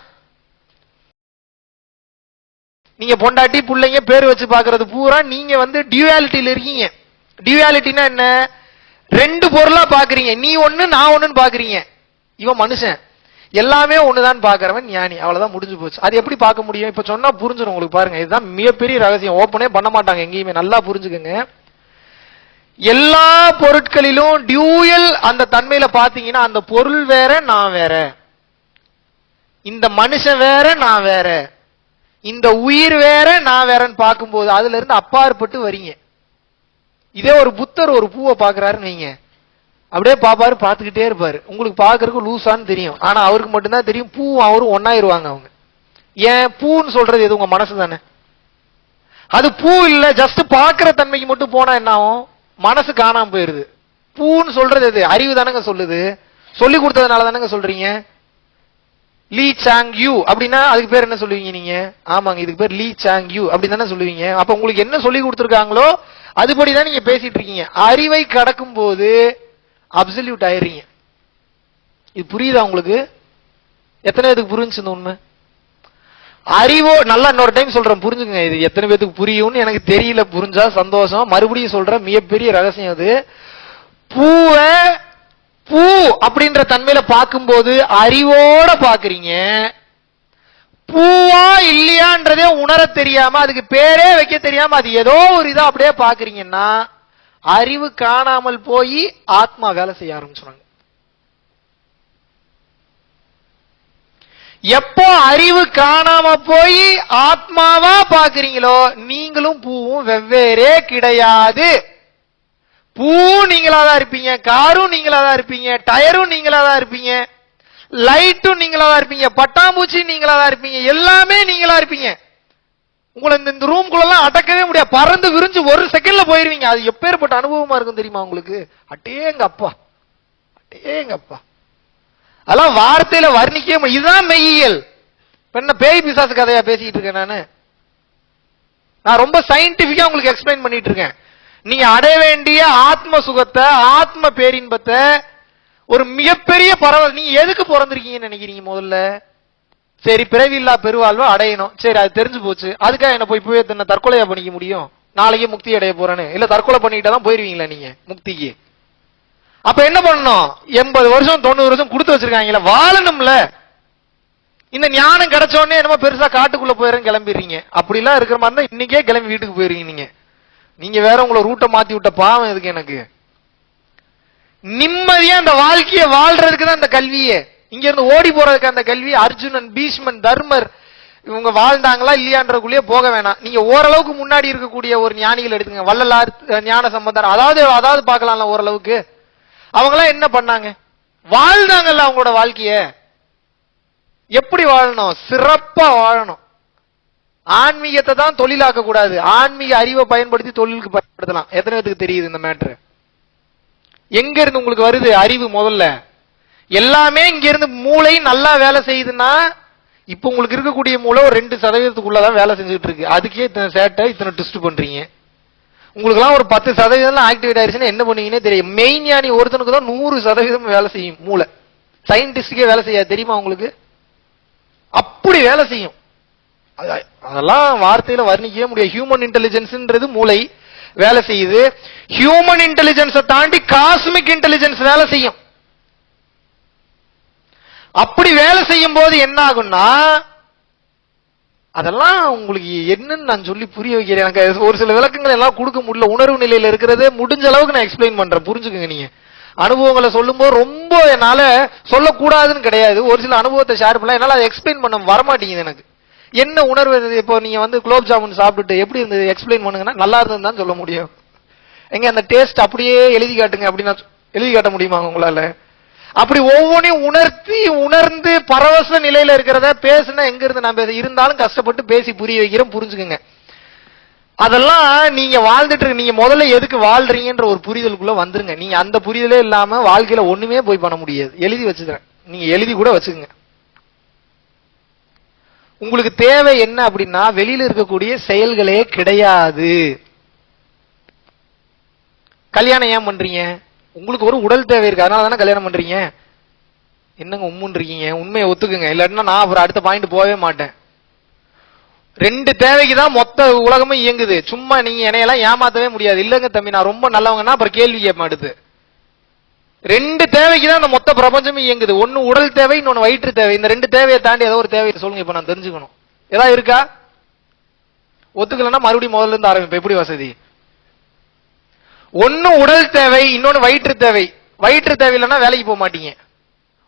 நீங்க பொண்டாட்டி பிள்ளைங்க பேர் வச்சு பாக்குறது பூரா நீங்க டியூவாலிட்டியில இருக்கீங்க. டியூவாலிட்டினா என்ன? ரெண்டு பொருளா பாக்குறீங்க. நீ ஒண்ணு நான் ஒண்ணுன்னு பாக்குறீங்க. இவன் மனுஷன் எல்லாமே ஒண்ணுதான் பாக்குறவன் ஞானி. அவ்வளவுதான், முடிஞ்சு போச்சு. அது எப்படி பார்க்க முடியும்? இப்ப சொன்னா புரிஞ்சிடும் உங்களுக்கு. பாருங்க, இதுதான் மிகப்பெரிய ரகசியம். ஓப்பனே பண்ண மாட்டாங்க எங்கேயுமே. நல்லா புரிஞ்சுக்கங்க. எல்லா பொருட்களிலும் டியூயல் அந்த தன்மையில பாத்தீங்கன்னா, அந்த பொருள் வேற நான் வேற, இந்த மனுஷன் வேற நான் வேற, இந்த உயிர் வேற நான் வேறன்னு பார்க்கும்போது அதுல இருந்து அப்பாற்பட்டு வரீங்க. இதே ஒரு புத்தர் ஒரு பூவை பாக்குறாருன்னு வைங்க, அப்படியே பாப்பாரு, பார்த்துக்கிட்டே இருப்பாரு. உங்களுக்கு பாக்குறதுக்கு லூசான்னு தெரியும், ஆனா அவருக்கு மட்டும்தான் தெரியும் பூ அவரும் ஒன்னாயிருவாங்க அவங்க. ஏன்? பூன்னு சொல்றது எது? உங்க மனசு தானே. அது பூ இல்ல, ஜஸ்ட் பாக்குற தன்மைக்கு மட்டும் போனா என்ன ஆகும்? மனசு காணாம போயிருது. பூன்னு சொல்றது எது? அறிவு தானங்க சொல்லுது. சொல்லி கொடுத்ததுனால தானங்க சொல்றீங்க. லீ சாங் யூ அப்படின்னா அதுக்கு பேர் என்ன சொல்லுவீங்க நீங்க? ஆமாங்க, இதுக்கு பேர் லீ சாங் யூ அப்படின்னு தானே சொல்லுவீங்க. அப்ப உங்களுக்கு என்ன சொல்லி கொடுத்துருக்காங்களோ அதுபடிதான் நீங்க பேசிட்டு இருக்கீங்க. அறிவை கடக்கும் போது அப்சல்யூட் ஆயிடுறீங்க. இது புரியுதா உங்களுக்கு? எத்தனை பேருக்கு புரிஞ்சு இந்த உண்மை? அறிவோ நல்லா இன்னொரு டைம் சொல்றேன், புரிஞ்சுங்க. இது எத்தனை பேருக்கு புரியும்னு எனக்கு தெரியல. புரிஞ்சா சந்தோஷம். மறுபடியும் சொல்றேன், மிகப்பெரிய ரகசியம் அது. பூவை பூ அப்படின்ற தன்மையில பார்க்கும்போது அறிவோட பாக்குறீங்க. பூவா இல்லையான்றதே உணர தெரியாம, அதுக்கு பேரே வைக்க தெரியாம, அது ஏதோ ஒரு இதா அப்படியே பாக்குறீங்கன்னா அறிவு காணாமல் போய் ஆத்மா வேலை செய்ய ஆரம்பிச்சுறாங்க. எப்போ அறிவு காணாம போய் ஆத்மாவா பாக்குறீங்களோ, நீங்களும் பூவும் வெவ்வேறே கிடையாது. பூ நீங்களாதான் இருப்பீங்க, காரும் நீங்களாதான் இருப்பீங்க, டயரும் நீங்களாதான் இருப்பீங்க, லைட்டும் நீங்களாதான் இருப்பீங்க, பட்டாம்பூச்சி நீங்களாதான் இருப்பீங்க, எல்லாமே நீங்களா இருப்பீங்க. உங்களை இந்த ரூம்குள்ளெல்லாம் அடக்கவே முடியாது. பறந்து விரிஞ்சு ஒரு செகண்ட்ல போயிருவீங்க. அது எப்பேற்பட்ட அனுபவமா இருக்கும் தெரியுமா உங்களுக்கு? அட்டேங்கப்பா, அட்டேங்கப்பா. அதெல்லாம் வார்த்தையில வர்ணிக்கவே. இதுதான் மெய்யியல். என்ன பேய் பிசாசு கதையா பேசிட்டு இருக்கேன் நானு? நான் ரொம்ப சயின்டிபிக்கா உங்களுக்கு எக்ஸ்பிளைன் பண்ணிட்டு இருக்கேன். நீங்க அடைய வேண்டிய ஆத்ம சுகத்தை, ஆத்ம பேரின்பத்தை, ஒரு மிகப்பெரிய பரவல். நீங்க எதுக்கு பிறந்திருக்கீங்கன்னு நினைக்கிறீங்க? முதல்ல சரி, பிறவில்லா பெருவாழ்வு அடையணும். சரி, அது தெரிஞ்சு போச்சு. அதுக்காக என்ன போய் தற்கொலையா பண்ணிக்க முடியும்? நாளைக்கே முக்தி அடைய போறேன்னு இல்ல, தற்கொலை பண்ணிட்டு தான் போயிருவீங்களா நீங்க முக்திக்கு? அப்ப என்ன பண்ணணும்? 80 வருஷம் 90 வருஷம் கொடுத்து வச்சிருக்காங்களா, வாழணும்ல. இந்த ஞானம் கிடைச்ச உடனே என்னமோ பெருசா காட்டுக்குள்ள போயிரும் கிளம்பிடுறீங்க. அப்படிலாம் இருக்கிற மாதிரி தான் இன்னைக்கே கிளம்பி வீட்டுக்கு போயிருவீங்க. நீங்க வேற உங்களை ரூட்டை மாத்தி விட்ட பாவம் எதுக்கு எனக்கு? நிம்மதியா அந்த வாழ்க்கையை வாழ்றதுக்கு தான் அந்த கல்வியே. இங்க இருந்து ஓடி போறதுக்கு அந்த கல்வி. அர்ஜுனன், பீஷ்மன், தர்மர் இவங்க வாழ்ந்தாங்களா இல்லையான்றக்குள்ளேயே போக வேணாம். நீங்க ஓரளவுக்கு முன்னாடி இருக்கக்கூடிய ஒரு ஞானிகள் எடுத்துங்க, வள்ளலார், ஞான சம்பந்தர், அதாவது பார்க்கலாம்ல ஓரளவுக்கு. அவங்க எல்லாம் என்ன பண்ணாங்க? வாழ்ந்தாங்கல்ல அவங்களோட வாழ்க்கைய. எப்படி வாழணும்? சிறப்பா வாழணும். ஆன்மீகத்தை தான் தொழிலாக்க கூடாது. ஆன்மீக அறிவை பயன்படுத்தி தொழிலுக்கு பயன்படுத்தலாம். எத்தனை பேருக்கு தெரியுது இந்த மேட்ரு? எங்க இருந்து உங்களுக்கு வருது அறிவு? முதல்ல எல்லாமே இங்க இருந்து. மூளை நல்லா வேலை செய்யுதுன்னா, இப்ப உங்களுக்கு இருக்கக்கூடிய மூளை ஒரு 2% வேலை செஞ்சுட்டு இருக்கு. அதுக்கே இத்தனை சேட்டை, இத்தனை ட்விஸ்ட் பண்றீங்க. உங்களுக்கு எல்லாம் ஒரு 10% ஆக்டிவேட் ஆயிருச்சுன்னா என்ன பண்ணீங்கன்னே தெரியும். மெய்ஞானி ஒருத்தனுக்கு தான் 100% வேலை செய்யும் மூளை. சயின்டிஸ்டுக்கே வேலை செய்யாது, தெரியுமா உங்களுக்கு? அப்படி வேலை செய்யும். அதெல்லாம் வார்த்தையில வர்ணிக்கவே முடியாது. ஹியூமன் இன்டெலிஜென்ஸ்ன்றது மூளை வேலை செய்யுது. ஹியூமன் இன்டெலிஜென்ஸை தாண்டி காஸ்மிக் இன்டெலிஜென்ஸ் வேலை செய்யும். அப்படி வேலை செய்யும் போது என்ன ஆகும்னா, அதெல்லாம் உங்களுக்கு என்னன்னு நான் சொல்லி புரிய வைக்கிறேன். எனக்கு ஒரு சில விளக்கங்கள் எல்லாம் கொடுக்க முடியல. உணர்வு நிலையில இருக்கிறது முடிஞ்ச அளவுக்கு நான் எக்ஸ்பிளைன் பண்றேன், புரிஞ்சுக்குங்க. நீங்க அனுபவங்களை சொல்லும் போது ரொம்ப என்னால சொல்லக்கூடாதுன்னு கிடையாது. ஒரு சில அனுபவத்தை ஷேர் பண்ணலாம், என்னால அதை எக்ஸ்பிளைன் பண்ண வரமாட்டேங்குது எனக்கு. என்ன உணர்வு இருந்தது? இப்போ நீங்க வந்து குலோப் ஜாமுன் சாப்பிட்டுட்டு எப்படி இருந்தது எக்ஸ்பிளைன் பண்ணுங்கன்னா, நல்லா இருந்ததுன்னு தான் சொல்ல முடியும். எங்க அந்த டேஸ்ட் அப்படியே எழுதி காட்டுங்க அப்படின்னா எழுதி காட்ட முடியுமா உங்களால? அப்படி ஒவ்வொன்றையும் உணர்ந்து பரவச நிலையில இருக்கிறத பேசுனா எங்க இருந்து நான் இருந்தாலும் கஷ்டப்பட்டு பேசி புரிய வைக்கிறேன், புரிஞ்சுக்குங்க. அதெல்லாம் நீங்க வாழ்ந்துட்டு இருக்கு. நீங்க முதல்ல எதுக்கு வாழ்றீங்கன்ற ஒரு புரிதலுக்குள்ள வந்துருங்க. நீங்க அந்த புரிதலே இல்லாம வாழ்க்கையில ஒண்ணுமே போய் பண்ண முடியாது. எழுதி வச்சுக்கிறேன், நீங்க எழுதி கூட வச்சுக்கோங்க. உங்களுக்கு தேவை என்ன அப்படின்னா, வெளியில இருக்கக்கூடிய செயல்களே கிடையாது. கல்யாணம் ஏன் பண்றீங்க? உங்களுக்கு ஒரு உடல் தேவை இருக்கு, அதனால தானே கல்யாணம் பண்றீங்க. என்னங்க உம்முன்னு இருக்கீங்க? உண்மையை ஒத்துக்குங்க, இல்லாட்டினா நான் அப்புறம் அடுத்த பாயிண்ட் போகவே மாட்டேன். 2 தேவைக்கு தான் மொத்த உலகமே இயங்குது. சும்மா நீங்க என்னையெல்லாம் ஏமாத்தவே முடியாது. இல்லங்க தம்பி நான் ரொம்ப நல்லவங்கன்னா அப்புறம் கேள்வி கேட்க மாட்டுது. 2 தேவைக்கு தான் அந்த மொத்த பிரபஞ்சமே இயங்குது. ஒன்னு உடல் தேவை, இன்னொன்னு வயிற்று தேவை. இந்த 2 தேவையை தாண்டி ஏதோ ஒரு தேவையை சொல்லுங்க, இப்ப நான் தெரிஞ்சுக்கணும். ஏதாவது இருக்கா? ஒத்துக்கலன்னா மறுபடியும் முதல்ல இருந்து ஆரம்பிப்பேன். எப்படி வசதி? ஒன்னு உடல் தேவை, இன்னொன்னு வயிற்று தேவை. வயிற்று தேவை இல்லைன்னா வேலைக்கு போக மாட்டீங்க.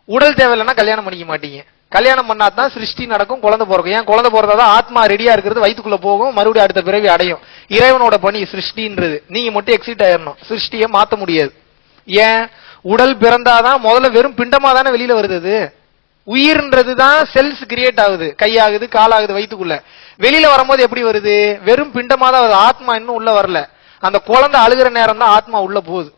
உடல் தேவை இல்லைன்னா கல்யாணம் பண்ணிக்க மாட்டீங்க. கல்யாணம் பண்ணாதான் சிருஷ்டி நடக்கும், குழந்தை பிறக்கும். ஏன் குழந்தை பிறந்தாதான் ஆத்மா ரெடியா இருக்கிறது வயிற்றுக்குள்ள போகும், மறுபடியும் அடுத்த பிறவி அடையும். இறைவனோட பணி சிருஷ்டின்றது. நீங்க மட்டும் எக்ஸிட் ஆயிடணும், சிருஷ்டியை மாத்த முடியாது. ஏன்? உடல் பிறந்தாதான் முதல்ல வெறும் பிண்டமா தானே வெளியில வருது. உயிர்ன்றது தான் செல்ஸ் கிரியேட் ஆகுது, கையாகுது காலாகுது வயிற்றுக்குள்ள. வெளியில வரும்போது எப்படி வருது? வெறும் பிண்டமா தான் வருது. ஆத்மா இன்னும் உள்ள வரல. அந்த குழந்தை அழுகிற நேரம் தான் ஆத்மா உள்ள போகுது.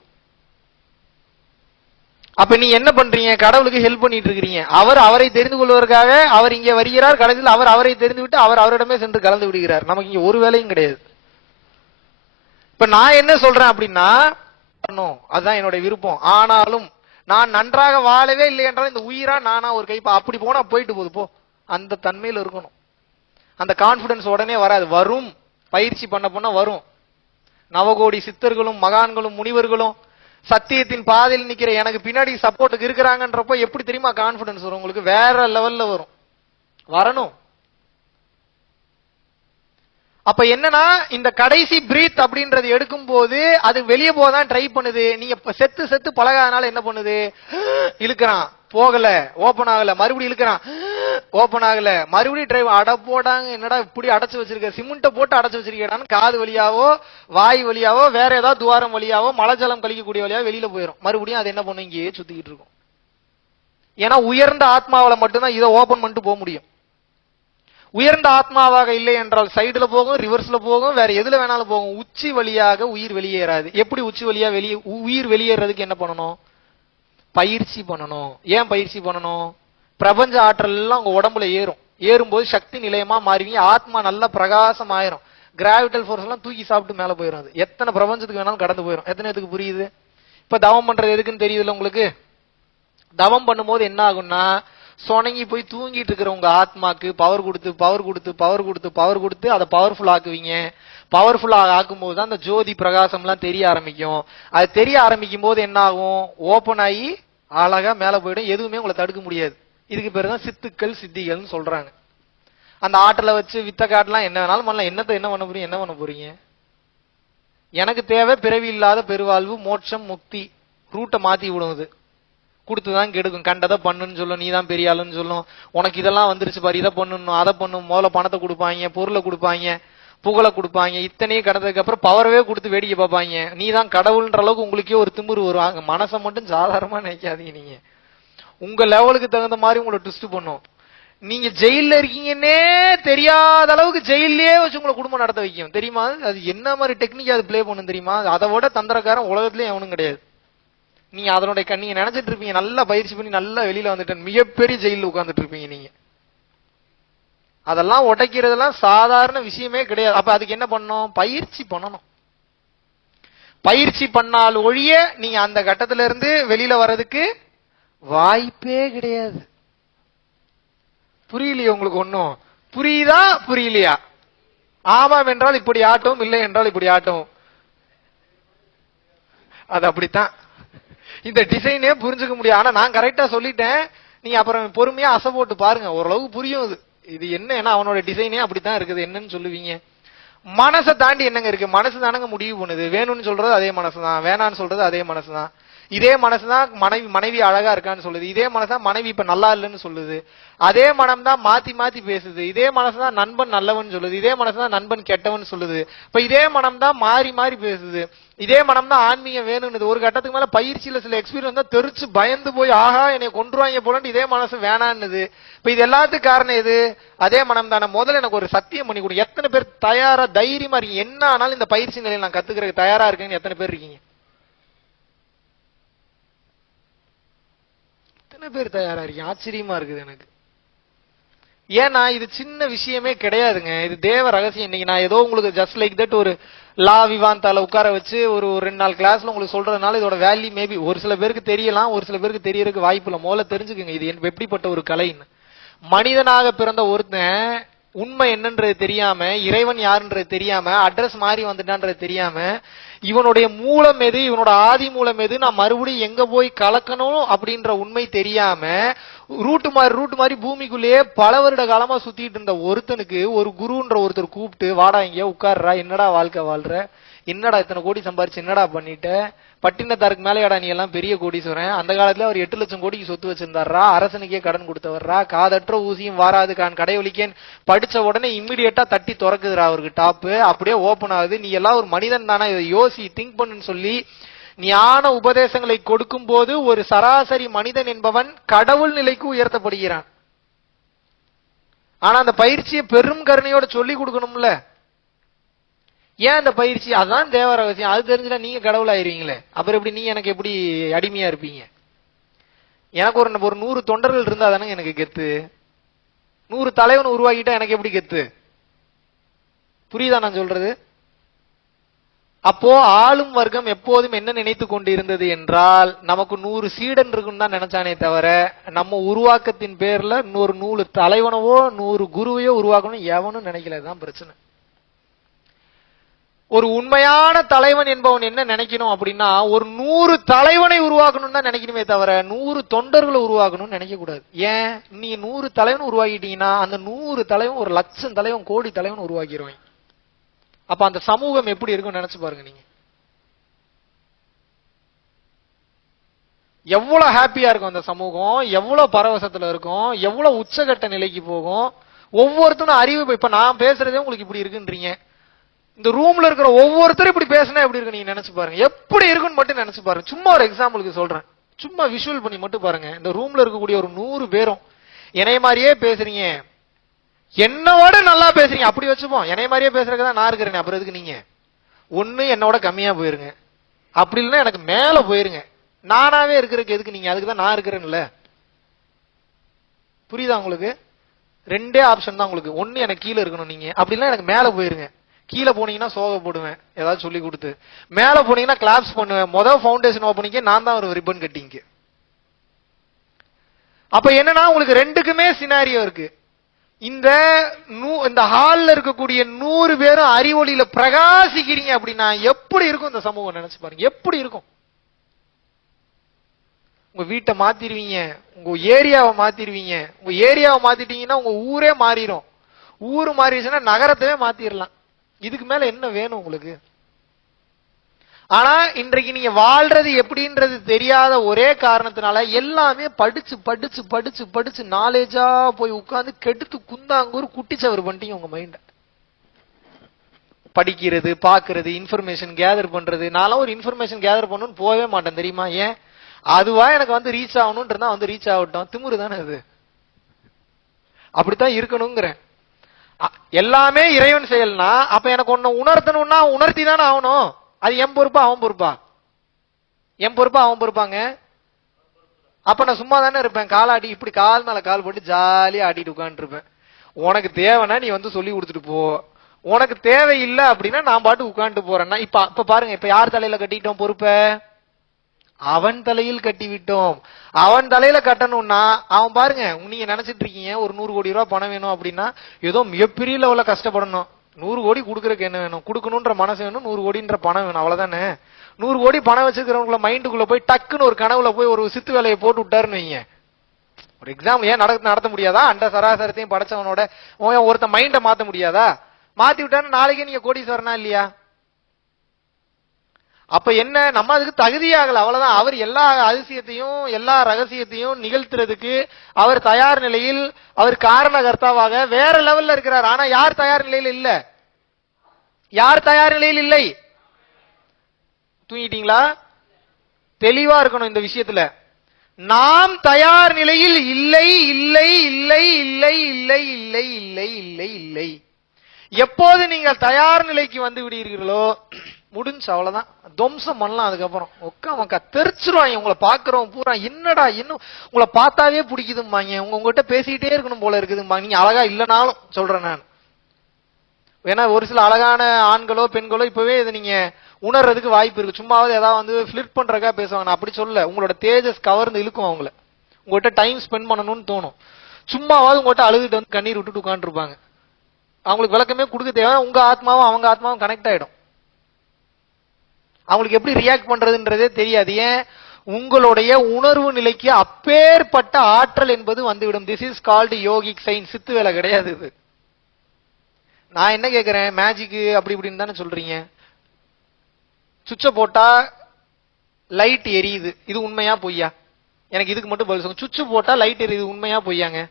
அப்ப நீ என்ன பண்றீங்க? கடவுளுக்கு ஹெல்ப் பண்ணிட்டு இருக்கிறீங்க. அவரை தெரிந்து கொள்வதற்காக அவர் இங்கே வருகிறார். கடைசியில் அவரை தெரிந்து விட்டு அவரிடமே சென்று கலந்து விடுகிறார். நமக்கு இங்க ஒரு வேலையும் கிடையாது. இப்ப நான் என்ன சொல்றேன் அப்படின்னா, அதுதான் என்னோட விருப்பம். ஆனாலும் நான் நன்றாக வாழவே இல்லை என்றால் இந்த உயிரா நானா ஒரு கைப்பா அப்படி போனா போயிட்டு போகுது போ, அந்த தன்மையில் இருக்கணும். அந்த கான்பிடன்ஸ் உடனே வராது, வரும். பயிற்சி பண்ண வரும். நவகோடி சித்தர்களும் மகான்களும் முனிவர்களும் சத்தியத்தின் பாதையில் நிக்கிற எனக்கு பின்னாடி சப்போர்ட்டுக்கு இருக்கிறாங்கன்றப்ப எப்படி தெரியுமா கான்பிடன்ஸ் வரும் உங்களுக்கு? வேற லெவல்ல வரும், வரணும். அப்ப என்னன்னா, இந்த கடைசி பிரீத் அப்படின்றது எடுக்கும் போது அது வெளியே போதான் ட்ரை பண்ணுது. நீங்க செத்து பழகாதனால என்ன பண்ணுது? இழுக்கிறான், போகல, ஓபன் ஆகல, மறுபடியும் இழுக்கிறான், ஓபன் ஆகல, மறுபடியும் டிரைவ் அட போடாங்க. என்னடா இப்படி அடைச்சு வச்சிருக்க, சிமெண்ட்டை போட்டு அடைச்சு வச்சிருக்கேன். காது வழியாவோ வாய் வழியாவோ வேற ஏதாவது துவாரம் வழியாவோ மலஜலம் கழிக்கக்கூடிய வழியாவோ வெளியில போயிடும். மறுபடியும் அது என்ன பண்ணும்? இங்கேயே சுத்திக்கிட்டு இருக்கும். ஏன்னா உயர்ந்த ஆத்மாவில மட்டும்தான் இதை ஓபன் பண்ணிட்டு போக முடியும். உயர்ந்த ஆத்மாவாக இல்லை என்றால் சைடுல போகும், ரிவர்ஸ்ல போகும், வேற எதுல வேணாலும் போகும். உச்சி வழியாக உயிர் வெளியேறாது. எப்படி உச்சி வழியா உயிர் வெளியேறதுக்கு என்ன பண்ணணும்? பயிற்சி பண்ணணும். ஏன் பயிற்சி பண்ணணும்? பிரபஞ்ச ஆற்றல் எல்லாம் உங்க உடம்புல ஏறும். ஏறும்போது சக்தி நிலையமா மாறுவீங்க. ஆத்மா நல்ல பிரகாசம் ஆயிரும். கிராவிட்டல் ஃபோர்ஸ் எல்லாம் தூக்கி சாப்பிட்டு மேல போயிடும். அது எத்தனை பிரபஞ்சத்துக்கு வேணாலும் கடந்து போயிடும். எத்தனை பேருக்கு புரியுது? இப்ப தவம் பண்றது எதுக்குன்னு தெரியுதுல்ல உங்களுக்கு? தவம் பண்ணும்போது என்ன ஆகும்னா, சொனங்கி போய் தூங்கிட்டு இருக்கிற உங்க ஆத்மாக்கு பவர் கொடுத்து அதை பவர்ஃபுல் ஆக்குவீங்க. பவர்ஃபுல் ஆக்கும்போது தான் அந்த ஜோதி பிரகாசம் எல்லாம் தெரிய ஆரம்பிக்கும். அது தெரிய ஆரம்பிக்கும் போது என்ன ஆகும்? ஓபன் ஆகி அழகா மேல போயிடும். எதுவுமே உங்களை தடுக்க முடியாது. இதுக்கு பேரு தான் சித்துக்கள் சித்திகள்னு சொல்றாங்க. அந்த ஆற்றலை வச்சு வித்த காட்டலாம், என்ன வேணாலும் பண்ணலாம். என்ன பண்ண போறீங்க? எனக்கு தேவை பிறவி இல்லாத பெருவாழ்வு, மோட்சம், முக்தி. ரூட்டை மாத்தி விடுவது கொடுத்துதான் கெடுக்கும். கண்டதை பண்ணுன்னு சொல்லும், நீ தான் பெரிய ஆளுன்னு சொல்லும். உனக்கு இதெல்லாம் வந்துருச்சு பாரு, இதை பண்ணணும் அதை பண்ணும். முதல்ல பணத்தை கொடுப்பாங்க, பொருளை கொடுப்பாங்க, புகழை கொடுப்பாங்க. இத்தனையும் கடந்ததுக்கு அப்புறம் பவரவே கொடுத்து வேடிக்கை பார்ப்பாங்க. நீ தான் கடவுள்ன்ற அளவுக்கு உங்களுக்கே ஒரு திமிரு வருவாங்க. மனசை மட்டும் சாதாரணமா நினைக்காதீங்க. நீங்க உங்க லெவலுக்கு தகுந்த மாதிரி உங்களை ட்விஸ்ட் பண்ணும். நீங்க ஜெயில இருக்கீங்கன்னே தெரியாத அளவுக்கு ஜெயிலே வச்சு உங்களை குடும்பம் நடத்த வைக்கும் தெரியுமா? அது என்ன மாதிரி டெக்னிக் அது பிளே பண்ணும் தெரியுமா? அதை விட தந்திரக்காரன் உலகத்திலேயே எவனும் கிடையாது. நீங்க அதனுடைய நீங்க நினைச்சிட்டு இருப்பீங்க நல்லா பயிற்சி பண்ணி நல்லா வெளியில வந்துட்டேன், மிகப்பெரிய ஜெயில உட்கார்ந்துட்டு இருப்பீங்க நீங்க. அதெல்லாம் உடைக்கிறதுலாம் சாதாரண விஷயமே கிடையாது. அப்ப அதுக்கு என்ன பண்ணணும்? பயிற்சி பண்ணணும். பயிற்சி பண்ணால் ஒழிய நீங்க அந்த கட்டத்துல இருந்து வெளியில வர்றதுக்கு வாய்ப்பே கிடையாது. புரியலையே உங்களுக்கு? ஒண்ணும் புரியுதா புரியலையா? ஆமாம் என்றால் இப்படி ஆட்டும், இல்லை என்றால் இப்படி ஆட்டும். அது அப்படித்தான். இந்த டிசைனே புரிஞ்சுக்க முடியும். ஆனா நான் கரெக்டா சொல்லிட்டேன், நீங்க அப்புறம் பொறுமையா அசை போட்டு பாருங்க, ஓரளவுக்கு புரியும். இது என்ன, அவனோட டிசைனே அப்படித்தான் இருக்குது. என்னன்னு சொல்லுவீங்க? மனசை தாண்டி என்னங்க இருக்கு? மனசு தானங்க முடிவு பண்ணுது. வேணும்னு சொல்றது அதே மனசுதான், வேணான்னு சொல்றது அதே மனசுதான். இதே மனசுதான் மனைவி அழகா இருக்கான்னு சொல்லுது. இதே மனசுதான் மனைவி இப்ப நல்லா இல்லைன்னு சொல்லுது. அதே மனம் தான் மாத்தி மாத்தி பேசுது. இதே மனசுதான் நண்பன் நல்லவன் சொல்லுது. இதே மனசுதான் நண்பன் கெட்டவன் சொல்லுது. இப்ப இதே மனம் தான் மாறி மாறி பேசுது. இதே மனம் தான் ஆன்மீகம் வேணும்னு. ஒரு கட்டத்துக்கு மேல பயிற்சியில சில எக்ஸ்பீரியன்ஸ் தான் தெரிச்சு பயந்து போய் ஆஹா என்னை கொன்றுவாங்க போலன்னு இதே மனசு வேணான்னுது. இப்ப இது எல்லாத்துக்கும் காரணம் எது? அதே மனம் தானே. முதல்ல எனக்கு ஒரு சத்தியம் பண்ணி கொடு. எத்தனை பேர் தயாரா தைரியமா இருக்கீங்க? என்ன ஆனாலும் இந்த பயிற்சி நிலையில் நான் கத்துக்கிறதுக்கு தயாரா இருக்கேன்னு எத்தனை பேர் இருக்கீங்க? பேர் தயாரா இருக்கீங்க? ஆச்சரியமா இருக்குது எனக்கு. ஏன்னா இது சின்ன விஷயமே கிடையாதுங்க. இது தேவ ரகசியம். இன்னைக்கு நான் ஏதோ உங்களுக்கு ஜஸ்ட் லைக் தட் ஒரு லா விவாந்தால உட்கார வச்சு ஒரு 2 நாள் கிளாஸ்ல உங்களுக்கு சொல்றதுனால இதோட வேல்யூ மேபி ஒரு சில பேருக்கு தெரியலாம், ஒரு சில பேருக்கு தெரியறதுக்கு வாய்ப்பு இல்லை. முதல்ல தெரிஞ்சுக்கோங்க இது எப்படிப்பட்ட ஒரு கலைன்னு. மனிதனாக பிறந்த ஒருத்தன் உண்மை என்னன்றது தெரியாம, இறைவன் யாருன்றது தெரியாம, அட்ரஸ் மாறி வந்துட்டான்றது தெரியாம, இவனுடைய மூலம் எது, இவனோட ஆதி மூலம் எது, நான் மறுபடியும் எங்க போய் கலக்கணும் அப்படின்ற உண்மை தெரியாம ரூட்டு மாதிரி பூமிக்குள்ளேயே பல வருட காலமா சுத்திட்டு இருந்த ஒருத்தனுக்கு ஒரு குருன்ற ஒருத்தர் கூப்பிட்டு, வாடா இங்க உட்கார்றா, என்னடா வாழ்க்கை வாழ்ற, என்னடா இத்தனை கோடி சம்பாரிச்சு என்னடா பண்ணிட்ட, பட்டினத்தாருக்கு மேலையாடா நீ எல்லாம் பெரிய கோடீஸ்வரன், அந்த காலத்துல அவர் 8 லட்சம் கோடிக்கு சொத்து வச்சிருந்தாரா, அரசனுக்கே கடன் கொடுத்தவர்ரா, காதற்ற ஊசியும் வாராது கான் கடையொலிக்கேன் படிச்ச உடனே இம்மிடியட்டா தட்டி திறக்குதுரா அவருக்கு டாப்பு, அப்படியே ஓபன் ஆகுது. நீ எல்லாம் ஒரு மனிதன் தானே, இதை யோசி, திங்க் பண்ணுன்னு சொல்லி ஞான உபதேசங்களை கொடுக்கும் போது ஒரு சராசரி மனிதன் என்பவன் கடவுள் நிலைக்கு உயர்த்தப்படுகிறான். ஆனா அந்த பயிற்சியை பெரும் கருணையோட சொல்லி கொடுக்கணும்ல. ஏன் அந்த பயிற்சி? அதான் தேவ ரகசியம். அது தெரிஞ்சுட்டா நீங்க கடவுள் ஆயிருவீங்களே. அப்புறம் எப்படி நீ எனக்கு எப்படி அடிமையா இருப்பீங்க? எனக்கு ஒரு 100 தொண்டர்கள் இருந்தா தானே எனக்கு கெத்து. 100 தலைவன் உருவாக்கிட்டா எனக்கு எப்படி கெத்து? புரியுதா நான் சொல்றது? அப்போ ஆளும் வர்க்கம் எப்போதும் என்ன நினைத்து கொண்டு இருந்தது என்றால், நமக்கு 100 சீடன் இருக்குன்னு தான் நினைச்சானே தவிர, நம்ம உருவாக்கத்தின் பேர்ல 100 தலைவனவோ 100 குருவையோ உருவாக்கணும் எவனும் நினைக்கல. தான் பிரச்சனை. ஒரு உண்மையான தலைவன் என்பவன் என்ன நினைக்கணும் அப்படின்னா, ஒரு 100 தலைவனை உருவாக்கணும் தான் நினைக்கணுமே தவிர 100 தொண்டர்களை உருவாக்கணும்னு நினைக்க கூடாது. ஏன்? நீங்க 100 தலைவன் உருவாக்கிட்டீங்கன்னா அந்த 100 தலைவன் 1 லட்சம் தலைவன், கோடி தலைவன் உருவாக்கிடுவாங்க. அப்ப அந்த சமூகம் எப்படி இருக்கும் நினைச்சு பாருங்க. நீங்க எவ்வளவு ஹாப்பியா இருக்கும் அந்த சமூகம், எவ்வளவு பரவசத்துல இருக்கும், எவ்வளவு உச்சகட்ட நிலைக்கு போகும். ஒவ்வொருத்தரும் அறிவு. இப்ப நான் பேசுறதே உங்களுக்கு இப்படி இருக்குன்றீங்க. இந்த ரூம்ல இருக்கிற ஒவ்வொருத்தரும் இப்படி பேசினா எப்படி இருக்கு நீங்க நினைச்சு பாருங்க. எப்படி இருக்குன்னு மட்டும் நினைச்சு பாருங்க. சும்மா ஒரு எக்ஸாம்பிளுக்கு சொல்றேன், சும்மா விஷுவல் பண்ணி மட்டும் பாருங்க. இந்த ரூம்ல இருக்கக்கூடிய ஒரு 100 பேரும் என்னைய மாதிரியே பேசுறீங்க, என்னோட நல்லா பேசுறீங்க, அப்படி வச்சுப்போம். என்னைய மாதிரியே பேசுறதுக்கு தான் நான் இருக்கிறேன். அப்புறம் எதுக்கு நீங்க ஒண்ணு என்னோட கம்மியா போயிருங்க, அப்படி இல்லைன்னா எனக்கு மேல போயிருங்க. நானாவே இருக்கிறதுக்கு எதுக்கு நீங்க? அதுக்குதான் நான் இருக்கிறேன்ல. புரியுதா உங்களுக்கு? 2 ஆப்ஷன் தான் உங்களுக்கு. ஒண்ணு எனக்கு கீழே இருக்கணும் நீங்க, அப்படி இல்லைன்னா எனக்கு மேல போயிருங்க. கீழே போனீங்கன்னா சோக போடுவேன் ஏதாவது சொல்லி கொடுத்து, மேல போனீங்கன்னா கிளாப்ஸ் பண்ணுவேன். முதல் ஃபவுண்டேஷன் ஓப்பனிங்க நான் தான் ஒரு ரிப்பன் கட்டிங்க. அப்ப என்னன்னா உங்களுக்கு 2க்குமே சினாரியோ இருக்கு. இந்த ஹால்ல இருக்கக்கூடிய 100 பேரும் அறிவொளியில பிரகாசிக்கிறீங்க அப்படின்னா எப்படி இருக்கும் இந்த சமூகம் நினைச்சு பாருங்க. எப்படி இருக்கும்? உங்க வீட்டை மாத்திருவீங்க, உங்க ஏரியாவை மாத்திருவீங்க. உங்க ஏரியாவை மாத்திட்டீங்கன்னா உங்க ஊரே மாறிடும். ஊரு மாறிடுச்சுன்னா நகரத்தவே மாத்திரலாம். இதுக்கு மேல என்ன வேணும் உங்களுக்கு? ஆனா இன்றைக்கு நீங்க வாழ்றது எப்படின்றது தெரியாத ஒரே காரணத்தினால எல்லாமே படிச்சு படிச்சு படிச்சு படிச்சு நாலேஜா போய் உட்கார்ந்து கெடுத்து குந்தாங்கூர் குட்டிச்சவர் பண்ணிட்டீங்க உங்க மைண்ட. படிக்கிறது, பாக்குறது, இன்ஃபர்மேஷன் கேதர் பண்றது. நான் ஒரு இன்ஃபர்மேஷன் கேதர் பண்ணணும்னு போகவே மாட்டேன் தெரியுமா? ஏன்? அதுவா எனக்கு ரீச் ஆகணும்ன்றதா ரீச் ஆகட்டும். திமுரு தானே அது. அப்படித்தான் இருக்கணுங்கிறேன். எல்லாமே இறைவன் செயல்னா அப்ப எனக்கு ஒண்ணு உணர்த்தணும்னா உணர்த்தி தானே ஆகணும். அது என் பொறுப்பா அவன் பொறுப்பா? என் பொறுப்பா அவன் பொறுப்பாங்க? அப்ப நான் சும்மா தானே இருப்பேன், காலாடி இப்படி கால் மேல கால் போட்டு ஜாலியா ஆடிட்டு உட்காந்து இருப்பேன். உனக்கு தேவைன்னா நீ வந்து சொல்லி கொடுத்துட்டு போ, உனக்கு தேவையில்லை அப்படின்னா நான் பாட்டு உட்காந்துட்டு போறேன்னா. இப்ப பாருங்க, இப்ப யார் தலையில கட்டிட்டோம் பொறுப்ப? அவன் தலையில் கட்டி விட்டோம். அவன் தலையில கட்டணும்னா அவன் பாருங்க, நீங்க நினைச்சிட்டு இருக்கீங்க ஒரு 100 கோடி ரூபாய் பணம் வேணும் அப்படின்னா ஏதோ மிகப்பெரிய லெவல்ல கஷ்டப்படணும். 100 கோடி கொடுக்கறதுக்கு என்ன வேணும்? கொடுக்கணும்ன்ற மனசு வேணும், 100 கோடின்ற பணம் வேணும், அவ்வளவுதானே. 100 கோடி பணம் வச்சிருக்கிறவங்கள மைண்டுக்குள்ள போய் டக்குன்னு ஒரு கனவுல போய் ஒரு சித்து வேலையை போட்டு விட்டாருன்னு வைங்க. ஒரு எக்ஸாம் ஏன் நடத்த முடியாதா? அந்த சராசரத்தையும் படைச்சவனோட ஒருத்த மைண்ட மாத்த முடியாதா? மாத்தி விட்டாரு, நாளைக்கு நீங்க கோடீஸ்வரனா இல்லையா? அப்ப என்ன, நம்ம அதுக்கு தகுதியாகல, அவ்வளவுதான். அவர் எல்லா அதிசயத்தையும் எல்லா ரகசியத்தையும் நிகழ்த்துறதுக்கு அவர் தயார் நிலையில், அவர் காரணகர்த்தாவாக வேற லெவல்ல இருக்கிறார். ஆனா யார் தயார் நிலையில் இல்ல? யார் தயார் நிலையில் இல்லை? தூங்கிட்டீங்களா? தெளிவா இருக்கணும் இந்த விஷயத்துல. நாம் தயார் நிலையில் இல்லை இல்லை இல்லை இல்லை இல்லை இல்லை இல்லை இல்லை இல்லை. எப்போது நீங்கள் தயார் நிலைக்கு வந்து விடுகிறீர்களோ முடிஞ்சு, அவ்வளவுதான். துவம்சம் பண்ணலாம். அதுக்கப்புறம் உட்காமக்கா தெரிச்சிருவாங்க. உங்களை பாக்குறோம் பூரா என்னடா இன்னும் உங்களை பார்த்தாவே பிடிக்குதும்பாங்க, உங்ககிட்ட பேசிக்கிட்டே இருக்கணும் போல இருக்குதும்பாங்க. நீங்க அழகா இல்லைனாலும் சொல்றேன் நான். ஏன்னா ஒரு சில அழகான ஆண்களோ பெண்களோ இப்பவே இதை நீங்க உணர்றதுக்கு வாய்ப்பு இருக்கு. சும்மாவது ஏதாவது வந்து ஃபிளிட் பண்றக்கா பேசுவாங்க. நான் அப்படி சொல்ல, உங்களோட தேஜஸ் கவர்ந்து இழுக்கும் அவங்கள. உங்ககிட்ட டைம் ஸ்பெண்ட் பண்ணணும்னு தோணும். சும்மாவது உங்ககிட்ட அழுதுட்டு வந்து கண்ணீர் விட்டுட்டு உட்காந்து இருப்பாங்க. அவங்களுக்கு விளக்கமே கொடுக்க தேவை. உங்க ஆத்மாவும் அவங்க ஆத்மாவும் கனெக்ட் ஆயிடும். அவங்களுக்கு எப்படி ரியாக்ட் பண்றதுன்றதே தெரியாது. ஏன்? உங்களுடைய உணர்வு நிலைக்கு அப்பேற்பட்ட ஆற்றல் என்பது வந்துவிடும். This is called yogic sign. சித்து வேலை கிடையாது இது. நான் என்ன கேட்கிறேன், மேஜிக் அப்படி இப்படின்னு தானே சொல்றீங்க. சுவிட்ச போட்டா லைட் எரியுது, இது உண்மையா பொய்யா? எனக்கு இதுக்கு மட்டும் பதில் சொல்லுங்க. சுவிட்ச் போட்டா லைட் எரியுது, உண்மையா பொய்யாங்க?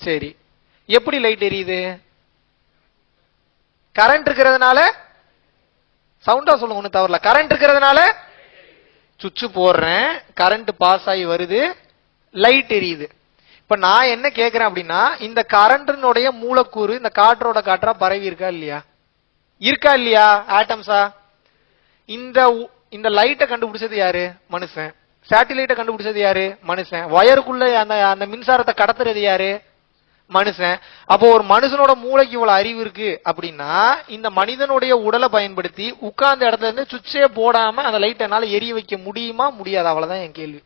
சரி, எப்படி லைட் எரியுது? கரண்ட் இருக்கிறதுனால. சவுண்டா சொல்லுங்க, ஒண்ணு தவறல. கரண்ட் இருக்கிறதுனால சுவிட்ச் போடுறேன், கரண்ட் பாஸ் ஆகி வருது, லைட் எரியுது. இப்ப நான் என்ன கேட்கிறேன் அப்படின்னா, இந்த கரண்டினுடைய மூலக்கூறு இந்த காற்றோட காற்றா பரவி இருக்கா இல்லையா? இருக்கா இல்லையா? ஆட்டம்ஸா? இந்த லைட்டை கண்டுபிடிச்சது யாரு? மனுஷன். சேட்டிலைட்டை கண்டுபிடிச்சது யாரு? மனுஷன். வயருக்குள்ள அந்த மின்சாரத்தை கடத்துறது யாரு? மனுஷன். அப்போ ஒரு மனுஷனோட மூளைக்கு இவ்வளவு அறிவு இருக்கு அப்படின்னா, இந்த மனிதனுடைய உடலை பயன்படுத்தி உட்கார்ந்த இடத்துல இருந்து சுவிட்சே போடாம அந்த லைட் என்னால எரிய வைக்க முடியுமா முடியாது? அவ்வளவுதான் என் கேள்வி.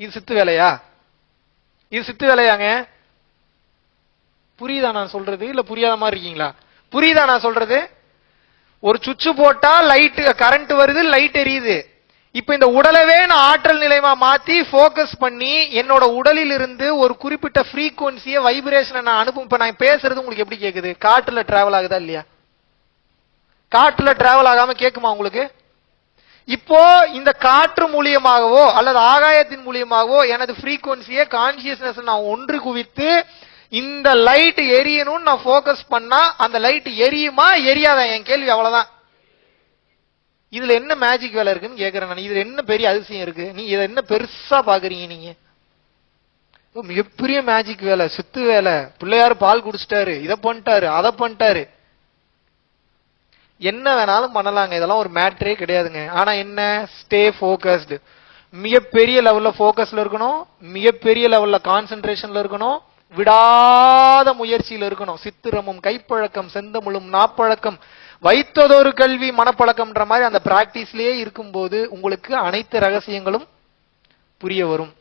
இது சித்து வேலையா? இது சித்து வேலையாங்க? புரியுதா நான் சொல்றது? இல்ல புரியாத மாதிரி இருக்கீங்களா? புரியுதா நான் சொல்றது? ஒரு சுவிட்ச் போட்டா லைட் கரண்ட் வருது, லைட் எரியுது. இப்ப இந்த உடலவே நான் ஆற்றல் நிலையமா மாத்தி போக்கஸ் பண்ணி என்னோட உடலில் இருந்து ஒரு குறிப்பிட்ட ஃப்ரீக்வன்சியை வைப்ரேஷனை நான் அனுப்பும். இப்ப நான் பேசுறது உங்களுக்கு எப்படி கேக்குது? காற்றுல டிராவல் ஆகுதா இல்லையா? காற்றுல டிராவல் ஆகாம கேக்குமா உங்களுக்கு? இப்போ இந்த காற்று மூலியமாகவோ அல்லது ஆகாயத்தின் மூலியமாகவோ எனது ஃப்ரீக்வன்சியை கான்சியஸ்னஸ் நான் ஒன்று குவித்து இந்த லைட் எரியணும்னு நான் போக்கஸ் பண்ணா அந்த லைட் எரியுமா எரியாதா? என் கேள்வி அவ்வளவுதான். இதுல என்ன மேஜிக் வேலை இருக்குன்னு கேக்குறேன் நான். இதுல என்ன பெரிய அதிசயம் இருக்கு? நீ இதை என்ன பெருசா பாக்குறீங்க நீங்க? மிகப்பெரிய மேஜிக் வேலை, சித்து வேலை. பிள்ளையாரு பால் குடிச்சிட்டாரு, இதை பண்ணிட்டாரு, அதை பண்ணிட்டாரு. என்ன வேணாலும் பண்ணலாங்க, இதெல்லாம் ஒரு மேட்ரே கிடையாதுங்க. ஆனா என்ன? Stay focused. மிகப்பெரிய லெவல்ல போக்கஸ்ல இருக்கணும், மிகப்பெரிய லெவல்ல கான்சென்ட்ரேஷன்ல இருக்கணும், விடாத முயற்சியில் இருக்கணும். சித்திரமும் கைப்பழக்கம் செந்தமிழும் நாப்பழக்கம் வைத்ததொரு கல்வி மனப்பழக்கம்ன்ற மாதிரி அந்த பிராக்டிஸ்லயே இருக்கும்போது உங்களுக்கு அனைத்து ரகசியங்களும் புரிய வரும்.